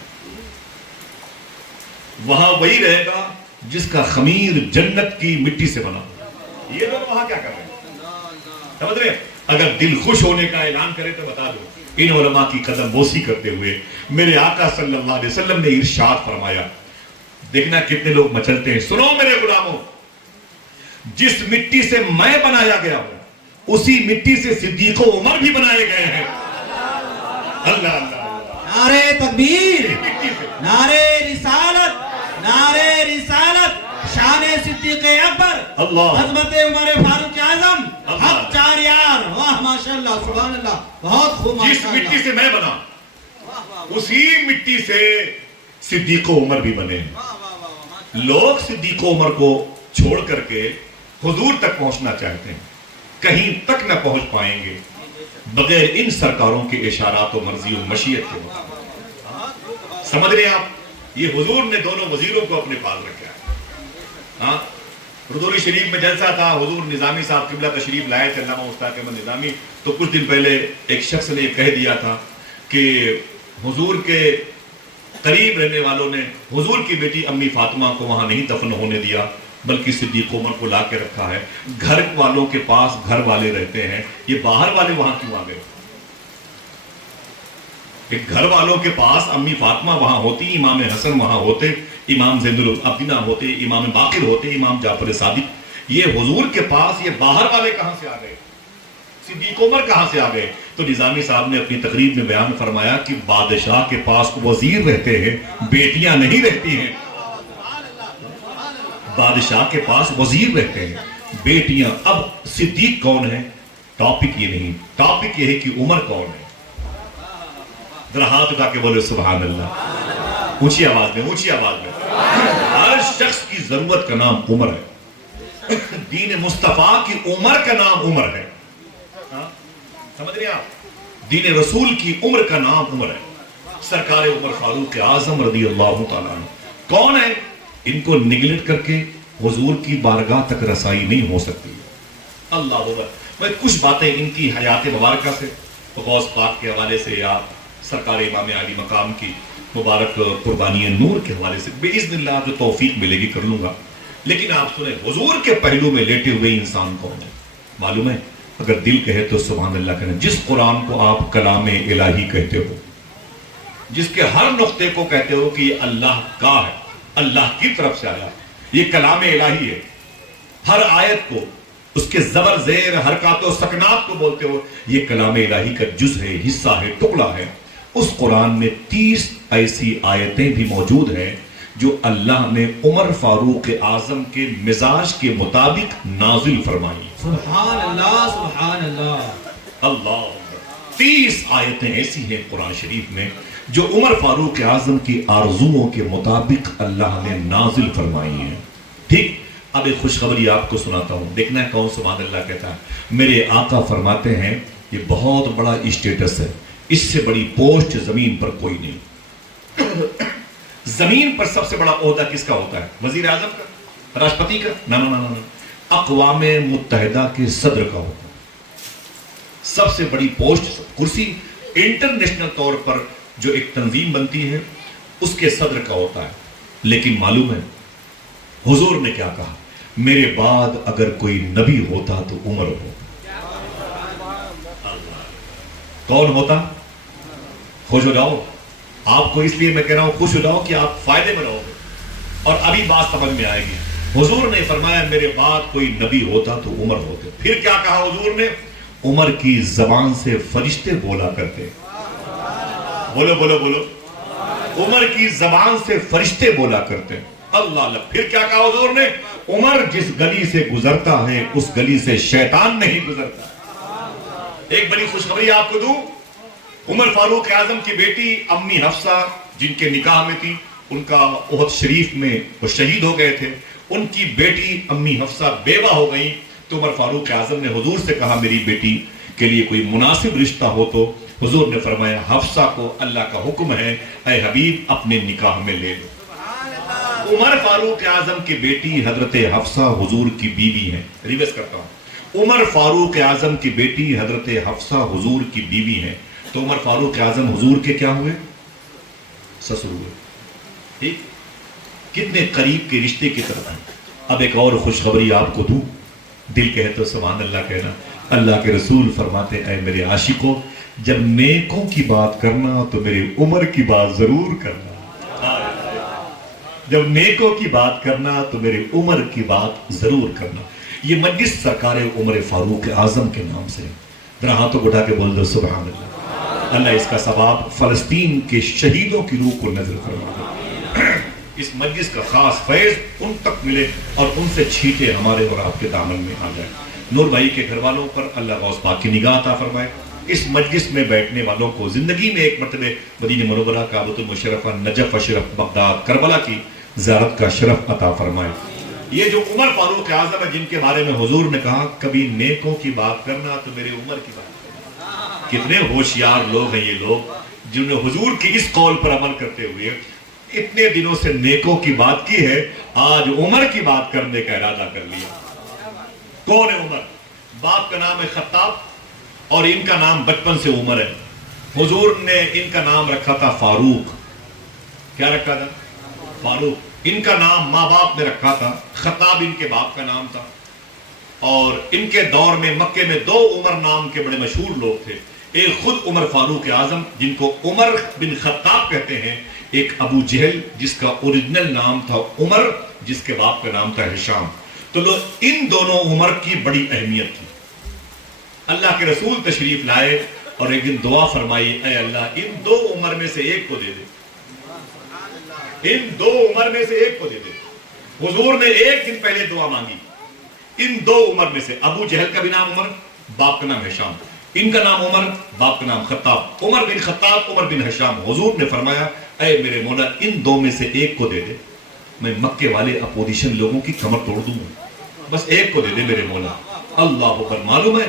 وہاں وہی رہے گا جس کا خمیر جنت کی مٹی سے بنا. یہ دونوں وہاں کیا کر رہے ہیں؟ سمجھ رہے ہیں؟ اگر دل خوش ہونے کا اعلان کرے تو بتا دو. ان علماء کی قدم بوسی کرتے ہوئے میرے آقا صلی اللہ علیہ وسلم نے ارشاد فرمایا، دیکھنا کتنے لوگ مچلتے ہیں. سنو میرے غلاموں، جس مٹی سے میں بنایا گیا ہوں اسی مٹی سے صدیق و عمر بھی بنائے گئے ہیں. اللہ اللہ. نعرے تکبیر، نعرے رسالت، نعرے رسالت، شان صدیق اکبر، اللہ، عظمت عمر فاروق اعظم، حق چار یار. واہ ماشاءاللہ، سبحان اللہ، بہت خوب. جس مٹی سے میں بنا اسی مٹی سے صدیق و عمر بھی بنے ہیں. لوگ صدیق و عمر کو چھوڑ کر کے حضور تک پہنچنا چاہتے ہیں، کہیں تک نہ پہنچ پائیں گے بغیر ان سرکاروں کے اشارات و مرضی و مشیت کے. سمجھ رہے ہیں آپ؟ یہ حضور نے دونوں وزیروں کو اپنے پاس رکھا ہے. ہاں، ردوری شریف میں جلسہ تھا، حضور نظامی صاحب قبلہ تشریف لائے تھے، علامہ مشتاق احمد نظامی. تو کچھ دن پہلے ایک شخص نے یہ کہہ دیا تھا کہ حضور کے قریب رہنے والوں نے حضور کی بیٹی امی فاطمہ کو وہاں نہیں دفن ہونے دیا بلکہ صدیق عمر کو لا کے رکھا ہے. گھر والوں کے پاس گھر والے رہتے ہیں، یہ باہر والے وہاں کیوں آ گئے؟ ایک گھر والوں کے پاس امی فاطمہ وہاں ہوتی، امام حسن وہاں ہوتے، امام زین العابدین ہوتے، امام باقر ہوتے، امام جعفر صادق. یہ حضور کے پاس یہ باہر والے کہاں سے آ گئے؟ صدیق عمر کہاں سے آ گئے؟ تو نظامی صاحب نے اپنی تقریر میں بیان فرمایا کہ بادشاہ کے پاس وزیر رہتے ہیں، بیٹیاں نہیں رہتی ہیں. بادشاہ کے پاس وزیر رہتے ہیں، بیٹیاں. اب صدیق کون ہے؟ ٹاپک یہ نہیں، ٹاپک یہ ہے کہ عمر کون ہے. ذرا ہاتھ اٹھا کے بولے سبحان اللہ، اونچی آواز میں، اونچی آواز میں. ہر شخص کی ضرورت کا نام عمر ہے. دین مصطفیٰ کی عمر کا نام عمر ہے. سمجھ رہے ہیں آپ؟ دین رسول کی عمر کا نام عمر ہے. سرکار عمر فاروق اعظم رضی اللہ تعالیٰ عنہ کون ہے؟ ان کو نگلیکٹ کر کے حضور کی بارگاہ تک رسائی نہیں ہو سکتی. اللہ اکبر. میں کچھ باتیں ان کی حیات مبارکہ سے، غوث پاک کے حوالے سے یا سرکار امام علی مقام کی مبارک قربانی نور کے حوالے سے باذن اللہ جو توفیق ملے گی کر لوں گا. لیکن آپ سنیں، حضور کے پہلو میں لیٹے ہوئے انسان کون ہے؟ معلوم ہے؟ اگر دل کہے تو سبحان اللہ کہنا. جس قرآن کو آپ کلام الہی کہتے ہو، جس کے ہر نقطے کو کہتے ہو کہ یہ اللہ کا ہے، اللہ کی طرف سے آیا، یہ کلام الہی ہے. ہر آیت کو، اس کے زبر زیر حرکات و سکنات کو بولتے ہو، یہ کلام الہی کا جز ہے، حصہ ہے، ٹکڑا ہے. اس قرآن میں 30 ایسی آیتیں بھی موجود ہیں جو اللہ نے عمر فاروق اعظم کے مزاج کے مطابق نازل فرمائی. سبحان اللہ، سبحان اللہ، اللہ. 30 آیتیں ایسی ہیں قرآن شریف میں جو عمر فاروق اعظم کی آرزوؤں کے مطابق اللہ نے نازل فرمائی ہیں. ٹھیک. اب ایک خوشخبری آپ کو سناتا ہوں، دیکھنا ہے کون سبحان اللہ کہتا ہے. میرے آقا فرماتے ہیں یہ بہت بڑا اسٹیٹس ہے، اس سے بڑی پوسٹ زمین پر کوئی نہیں. زمین پر سب سے بڑا عہدہ کس کا ہوتا ہے؟ وزیر اعظم کا؟ راشٹرپتی کا؟ نہ، اقوام متحدہ کے صدر کا ہوتا ہے. سب سے بڑی پوسٹ، کرسی انٹرنیشنل طور پر جو ایک تنظیم بنتی ہے اس کے صدر کا ہوتا ہے. لیکن معلوم ہے حضور نے کیا کہا؟ میرے بعد اگر کوئی نبی ہوتا تو عمر ہو. کون ہوتا؟ خوش ہو جاؤ. آپ کو اس لیے میں کہہ رہا ہوں خوش ہو جاؤ کہ آپ فائدے میں رہو گے اور ابھی بات سمجھ میں آئے گی. حضور نے فرمایا میرے بعد کوئی نبی ہوتا تو عمر ہوتے. پھر کیا کہا حضور نے؟ عمر کی زبان سے فرشتے بولا کرتے. بولو بولو بولو. عمر کی زبان سے فرشتے بولا کرتے. اللہ اللہ. پھر کیا کہا حضور نے؟ عمر جس گلی سے گزرتا ہے اس گلی سے شیطان نہیں گزرتا. ایک بڑی خوشخبری آپ کو دوں. عمر فاروق اعظم کی بیٹی امی حفصہ جن کے نکاح میں تھی، ان کا احد شریف میں وہ شہید ہو گئے تھے. ان کی بیٹی امی حفصہ بیوہ ہو گئی تو عمر فاروق اعظم نے حضور سے کہا میری بیٹی کے لیے کوئی مناسب رشتہ ہو. تو حضور نے فرمایا حفصہ کو اللہ کا حکم ہے اے حبیب اپنے نکاح میں لے لو. عمر فاروق اعظم کی بیٹی حضرت حفصہ حضور کی بیوی ہیں. ریورس کرتا ہوں. عمر فاروق اعظم کی بیٹی حضرت حفصہ حضور کی بیوی ہیں. تو عمر فاروق اعظم حضور کے کیا ہوئے؟ سسر ہوئے. ٹھیک. کتنے قریب کے رشتے کی طرف ہیں. اب ایک اور خوشخبری آپ کو دوں. دل کہے تو سبحان اللہ کہنا. اللہ کے رسول فرماتے اے میرے عاشقوں، جب نیکوں کی بات کرنا تو میری عمر کی بات ضرور کرنا. جب نیکوں کی بات کرنا تو میری عمر کی بات ضرور کرنا. یہ مجلس سرکار عمر فاروق اعظم کے نام سے. ذرا ہاتھوں اٹھا کے بول دو سبحان اللہ. اللہ اس کا ثواب فلسطین کے شہیدوں کی روح کو نظر فرما دے. اس مجلس کا خاص فیض ان تک ملے اور ان سے چھینٹے ہمارے اور آپ کے دامن میں آ جائے. نور بھائی کے گھر والوں پر اللہ غوث پاک کی نگاہ عطا فرمائے. اس مجلس میں بیٹھنے والوں کو زندگی میں ایک مرتبہ مدینہ منورہ کعبۃ المشرفہ نجف اشرف بغداد کربلا کی زیارت کا شرف عطا فرمائے. یہ جو عمر فاروق اعظم ہے جن کے بارے میں حضور نے کہا کبھی نیکوں کی بات کرنا تو میرے عمر کی بات کرنا. کتنے ہوشیار لوگ ہیں یہ لوگ جنہوں نے حضور کی اس قول پر عمل کرتے ہوئے اتنے دنوں سے نیکوں کی بات کی ہے، آج عمر کی بات کرنے کا ارادہ کر لیا. کون ہے عمر؟ باپ کا نام ہے خطاب اور ان کا نام بچپن سے عمر ہے. حضور نے ان کا نام رکھا تھا فاروق. کیا رکھا تھا؟ فاروق. ان کا نام ماں باپ نے رکھا تھا. خطاب ان کے باپ کا نام تھا. اور ان کے دور میں مکے میں 2 عمر نام کے بڑے مشہور لوگ تھے. ایک خود عمر فاروق اعظم جن کو عمر بن خطاب کہتے ہیں، ایک ابو جہل جس کا اوریجنل نام تھا عمر جس کے باپ کا نام تھا ہشام. تو ان دونوں عمر کی بڑی اہمیت تھی. اللہ کے رسول تشریف لائے اور ایک دن دعا فرمائی اے اللہ ان 2 عمر میں سے ایک کو دے دے. ان 2 عمر میں سے ایک کو دے دے. حضور نے ایک دن پہلے دعا مانگی. ان 2 عمر میں سے ابو جہل کا بھی نام عمر، باپ کا نام ہشام. ان کا نام عمر، باپ کا نام خطاب. عمر بن خطاب، عمر بن ہشام. حضور نے فرمایا اے میرے مولا ان 2 میں سے ایک کو دے دے. میں مکے والے اپوزیشن لوگوں کی کمر توڑ دوں گا. بس ایک کو دے دے میرے مولا. اللہ اکبر. معلوم ہے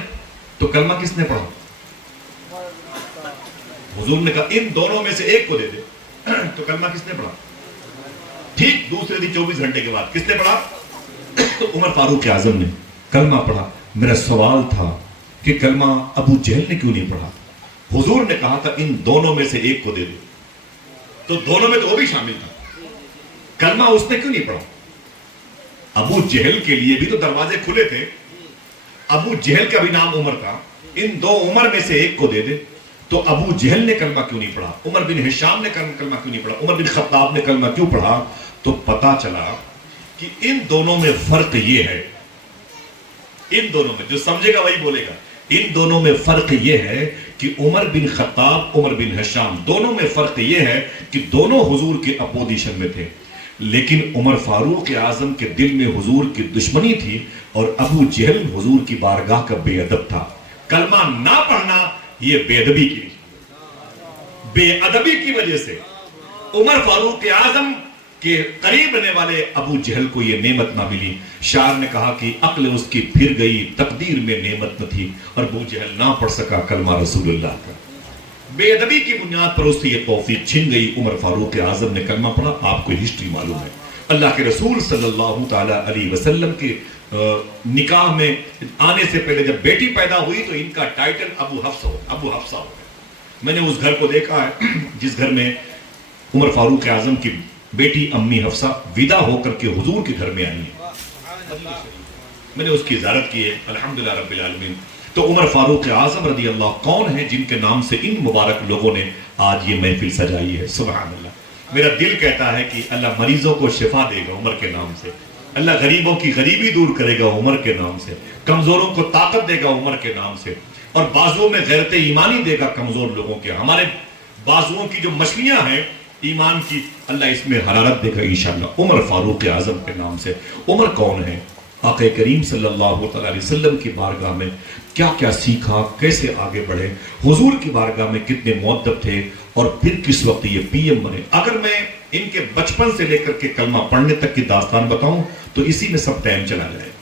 تو کلمہ کس نے پڑھا؟ حضور نے کہا ان دونوں میں سے ایک کو دے دے. تو کلمہ کس نے پڑھا؟ ٹھیک دوسرے دن 24 گھنٹے کے بعد کس نے پڑھا؟ تو عمر فاروق اعظم نے کلمہ پڑھا. میرا سوال تھا کہ کلمہ ابو جہل نے کیوں نہیں پڑھا؟ حضور نے کہا تھا ان دونوں میں سے ایک کو دے دے. تو دونوں میں تو وہ بھی شامل تھا. کلمہ اس نے کیوں نہیں پڑھا؟ ابو جہل کے لیے بھی تو دروازے کھلے تھے. ابو جہل کا بھی نام عمر تھا. ان 2 عمر میں سے ایک کو دے دے. تو ابو جہل نے کلمہ کیوں نہیں پڑھا؟ عمر بن ہشام نے کلمہ کیوں نہیں پڑھا؟ عمر بن خطاب نے کلمہ کیوں پڑھا؟ تو پتا چلا کہ ان دونوں میں فرق یہ ہے. ان دونوں میں جو سمجھے گا وہی بولے گا. ان دونوں میں فرق یہ ہے کہ عمر بن خطاب، عمر بن ہشام دونوں میں فرق یہ ہے کہ دونوں حضور کے اپوزیشن میں تھے. لیکن عمر فاروق اعظم کے دل میں حضور کی دشمنی تھی اور ابو جہل حضور کی بارگاہ کا بے ادب تھا. کلمہ نہ پڑھنا یہ بے ادبی کی وجہ سے عمر فاروق اعظم کے قریب رہنے والے ابو جہل کو یہ نعمت نہ ملی. شاعر نے کہا کہ عقل اس کی پھر گئی تقدیر میں نعمت نہ تھی اور ابو جہل نہ پڑھ سکا کلمہ رسول اللہ کا. بے ادبی کی بنیاد پر اس سے یہ توفیق چھن گئی. عمر فاروق اعظم نے کلمہ پڑھا. آپ کو ہسٹری معلوم ہے. اللہ کے رسول صلی اللہ تعالی علیہ وسلم کے نکاح میں آنے سے پہلے جب بیٹی پیدا ہوئی تو ان کا ٹائٹل ابو حفصہ ہو گیا. میں نے اس گھر کو دیکھا ہے جس گھر میں عمر فاروق اعظم کی بیٹی امی حفصہ ودا ہو کر کے حضور کے گھر میں آئی ہیں. میں نے اس کی زیارت کی ہے الحمدللہ رب العالمین. تو عمر فاروق اعظم رضی اللہ کون ہیں جن کے نام سے ان مبارک لوگوں نے آج یہ محفل سجائی ہے. سبحان اللہ. میرا دل کہتا ہے کہ اللہ مریضوں کو شفا دے گا عمر کے نام سے. اللہ غریبوں کی غریبی دور کرے گا عمر کے نام سے. کمزوروں کو طاقت دے گا عمر کے نام سے. اور بازوؤں میں غیرت ایمانی دے گا کمزور لوگوں کے. ہمارے بازوؤں کی جو مچھلیاں ہیں ایمان کی اللہ اس میں حرارت دے گا انشاءاللہ عمر فاروق اعظم کے نام سے. عمر کون ہے؟ آقا کریم صلی اللہ علیہ وسلم کی بارگاہ میں کیا کیا سیکھا، کیسے آگے بڑھے، حضور کی بارگاہ میں کتنے مؤدب تھے اور پھر کس وقت یہ پی ایم بنے. اگر میں ان کے بچپن سے لے کر کے کلمہ پڑھنے تک کی داستان بتاؤں تو اسی میں سب ٹائم چلا جائے گا.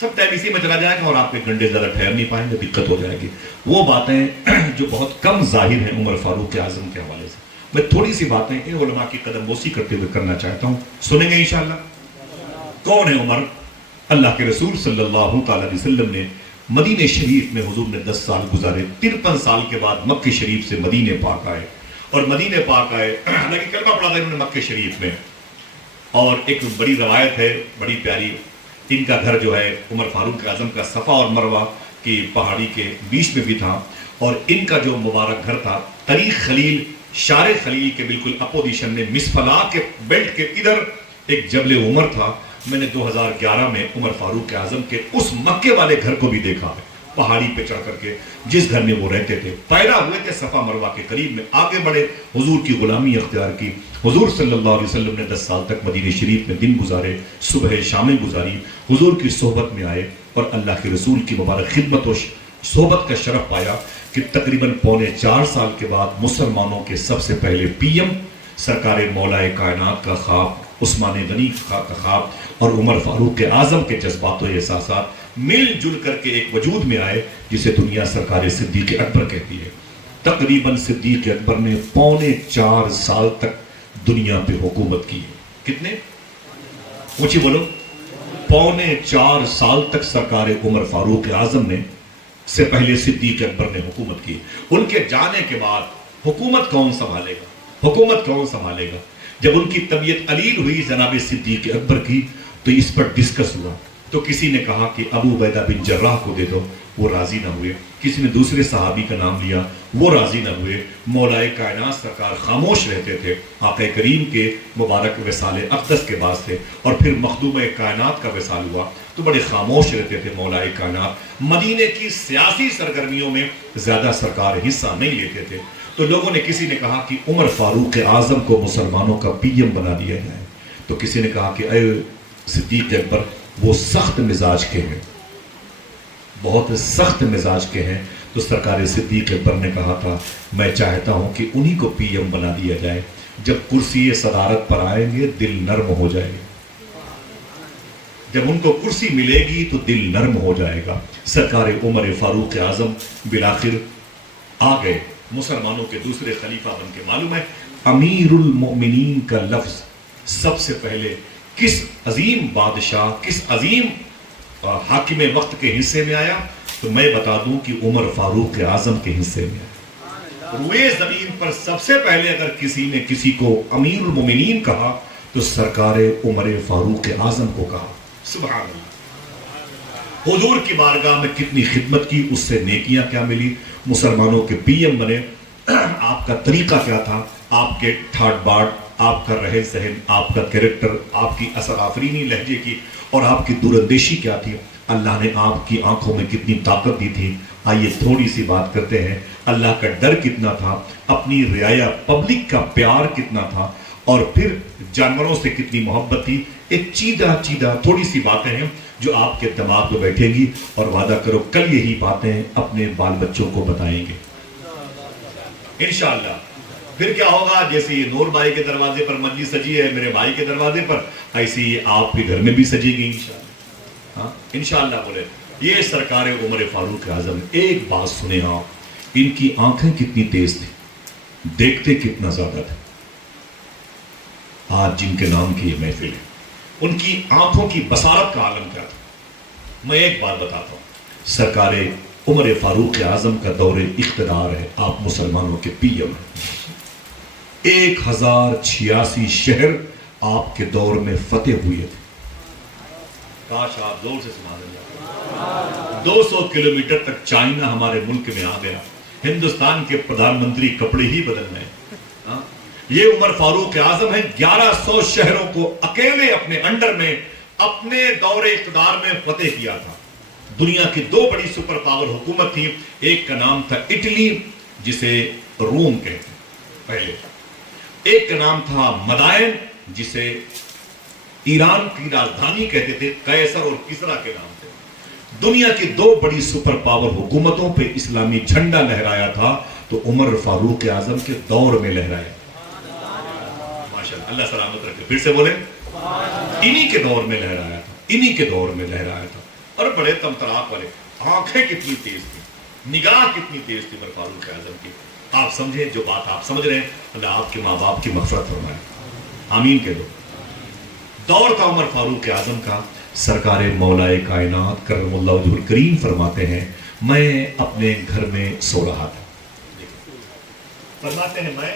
سب ٹائم اسی میں چلا جائے گا اور آپ ایک گھنٹے زیادہ ٹھہر نہیں پائیں گے، دقت ہو جائے گی. وہ باتیں جو بہت کم ظاہر ہیں عمر فاروق اعظم کے حوالے سے. میں تھوڑی سی باتیں ان علماء کی قدم بوسی کرتے ہوئے کرنا چاہتا ہوں، سنیں گے انشاءاللہ۔ کون ہے عمر؟ اللہ کے رسول صلی اللہ تعالی علیہ وسلم نے مدینہ شریف میں حضور نے 10 سال گزارے، 53 سال کے بعد مکہ شریف سے مدینہ پاک آئے، اور مدینہ پاک آئے، حالانکہ کلمہ پڑھا تھا انہوں نے مکہ شریف میں، اور ایک بڑی روایت ہے بڑی پیاری، ان کا گھر جو ہے عمر فاروق اعظم کا صفا اور مروہ کی پہاڑی کے بیچ میں بھی تھا، اور ان کا جو مبارک گھر تھا طریق خلیل، شارع خلیل کے بالکل اپوزیشن میں، مسفلا کے بیلٹ کے ادھر ایک جبل عمر تھا۔ میں نے 2011 میں عمر فاروق اعظم کے اس مکے والے گھر کو بھی دیکھا ہے، پہاڑی پہ چڑھ کر کے جس گھر میں وہ رہتے تھے، پیدا ہوئے تھے صفا مروہ کے قریب میں، آگے بڑھے، حضور کی غلامی اختیار کی، حضور صلی اللہ علیہ وسلم نے 10 سال تک مدینہ شریف میں دن گزارے، صبح شامیں گزاری، حضور کی صحبت میں آئے، اور اللہ کے رسول کی مبارک خدمت و صحبت کا شرف پایا کہ تقریباً 4.25 سال کے بعد مسلمانوں کے سب سے پہلے پی ایم سرکار مولا کائنات کا خواب، عثمان غنی کا خواب، اور عمر فاروق اعظم کے جذبات و احساسات مل جل کر کے ایک وجود میں آئے جسے دنیا سرکار صدیق اکبر کہتی ہے۔ تقریباً صدیق اکبر نے 4.25 سال تک دنیا پہ حکومت کی۔ کتنے؟ اونچی بولو۔ 4.25 سال تک سرکار عمر فاروق اعظم نے سے پہلے صدیق اکبر نے حکومت کی۔ ان کے جانے کے بعد حکومت کون سنبھالے گا؟ حکومت کون سنبھالے گا؟ جب ان کی طبیعت علیل ہوئی جناب صدیق اکبر کی تو اس پر ڈسکس ہوا، تو کسی نے کہا کہ ابو عبیدہ بن جراح کو دے دو، وہ راضی نہ ہوئے، کسی نے دوسرے صحابی کا نام لیا، وہ راضی نہ ہوئے، مولا کائنات سرکار خاموش رہتے تھے آقا کریم کے مبارک وصال اقدس کے بعد سے، اور پھر مخدوم کائنات کا وصال ہوا تو بڑے خاموش رہتے تھے مولا کائنات، مدینے کی سیاسی سرگرمیوں میں زیادہ سرکار حصہ نہیں لیتے تھے۔ تو لوگوں نے، کسی نے کہا کہ عمر فاروق اعظم کو مسلمانوں کا پی ایم بنا دیا جائے، تو کسی نے کہا کہ اے صدیق اکبر وہ سخت مزاج کے ہیں، بہت سخت مزاج کے ہیں، تو سرکار صدیق اکبر نے کہا تھا میں چاہتا ہوں کہ انہی کو پی ایم بنا دیا جائے، جب کرسی صدارت پر آئیں گے دل نرم ہو جائے گا، جب ان کو کرسی ملے گی تو دل نرم ہو جائے گا۔ سرکار عمر فاروق اعظم بالآخر آ گئے، مسلمانوں کے دوسرے خلیفہ بن کے۔ معلوم ہے امیر المؤمنین کا لفظ سب سے پہلے کس عظیم بادشاہ، کس عظیم حاکم وقت کے حصے میں آیا؟ تو میں بتا دوں کہ عمر فاروق اعظم کے حصے میں آیا۔ روئے زمین پر سب سے پہلے اگر کسی نے کسی کو امیر المؤمنین کہا تو سرکار عمر فاروق اعظم کو کہا۔ سبحان اللہ۔ حضور کی بارگاہ میں کتنی خدمت کی، اس سے نیکیاں کیا ملی، مسلمانوں کے پی ایم بنے۔ آپ کا طریقہ کیا تھا، آپ کے ٹھاٹ باٹ، آپ کا رہن سہن، آپ کا کریکٹر، آپ کی اثر آفرینی لہجے کی اور آپ کی دور اندیشی کیا تھی، اللہ نے آپ کی آنکھوں میں کتنی طاقت دی تھی۔ آئیے تھوڑی سی بات کرتے ہیں، اللہ کا ڈر کتنا تھا، اپنی رعایا پبلک کا پیار کتنا تھا، اور پھر جانوروں سے کتنی محبت تھی۔ ایک چیدہ تھوڑی سی باتیں ہیں جو آپ کے دماغ میں بیٹھے گی، اور وعدہ کرو کل یہی باتیں اپنے بال بچوں کو بتائیں گے انشاءاللہ۔ پھر کیا ہوگا، جیسے یہ نور بھائی کے دروازے پر مجلس سجی ہے میرے بھائی کے دروازے پر، ایسی آپ کے گھر میں بھی سجے گی انشاءاللہ۔ ہاں انشاءاللہ بولے۔ یہ سرکار عمر فاروق اعظم، ایک بات سنیں آپ، ان کی آنکھیں کتنی تیز تھی، دیکھتے کتنا زیادہ تھے۔ آج جن کے نام کی یہ محفل ہے ان کی آنکھوں کی بصارت کا عالم کیا تھا۔ میں ایک بات بتاتا ہوں، سرکار عمر فاروق اعظم کا دور اقتدار ہے، آپ مسلمانوں کے پی ایم ہیں، 1086 شہر آپ کے دور میں فتح ہوئے تھے۔ کاش آپ زور سے سنا دیں۔ 200 کلومیٹر تک چائنا ہمارے ملک میں آ گیا، ہندوستان کے پردھان منتری کپڑے ہی بدل گئے۔ یہ عمر فاروق اعظم ہیں، 1100 شہروں کو اکیلے اپنے انڈر میں اپنے دور اقتدار میں فتح کیا تھا۔ دنیا کی 2 بڑی سپر پاور حکومت تھی، ایک کا نام تھا اٹلی جسے روم کہتے ہیں پہلے، ایک کا نام تھا مدائن جسے ایران کی راجدھانی کہتے تھے، قیصر اور کسرا کے نام سے۔ دنیا کی 2 بڑی سپر پاور حکومتوں پہ اسلامی جھنڈا لہرایا تھا تو عمر فاروق اعظم کے دور میں لہرایا۔ اللہ سلامت رکھے، پھر سے بولے، انہی کے دور میں لہرایا تھا، انہی کے دور میں لہرایا تھا۔ اور بڑے تمطراق والے، آنکھیں کتنی تیز تھی، نگاہ کتنی تیز تھی عمر فاروق اعظم کی۔ آپ سمجھیں جو بات آپ سمجھ رہے ہیں، اللہ آپ کے ماں باپ کی مغفرت فرمائے، آمین کہہ دو۔ دور تھا عمر فاروق اعظم کا، سرکار مولا کائنات کرم اللہ وجہہ الکریم فرماتے ہیں میں اپنے گھر میں سو رہا تھا، فرماتے ہیں میں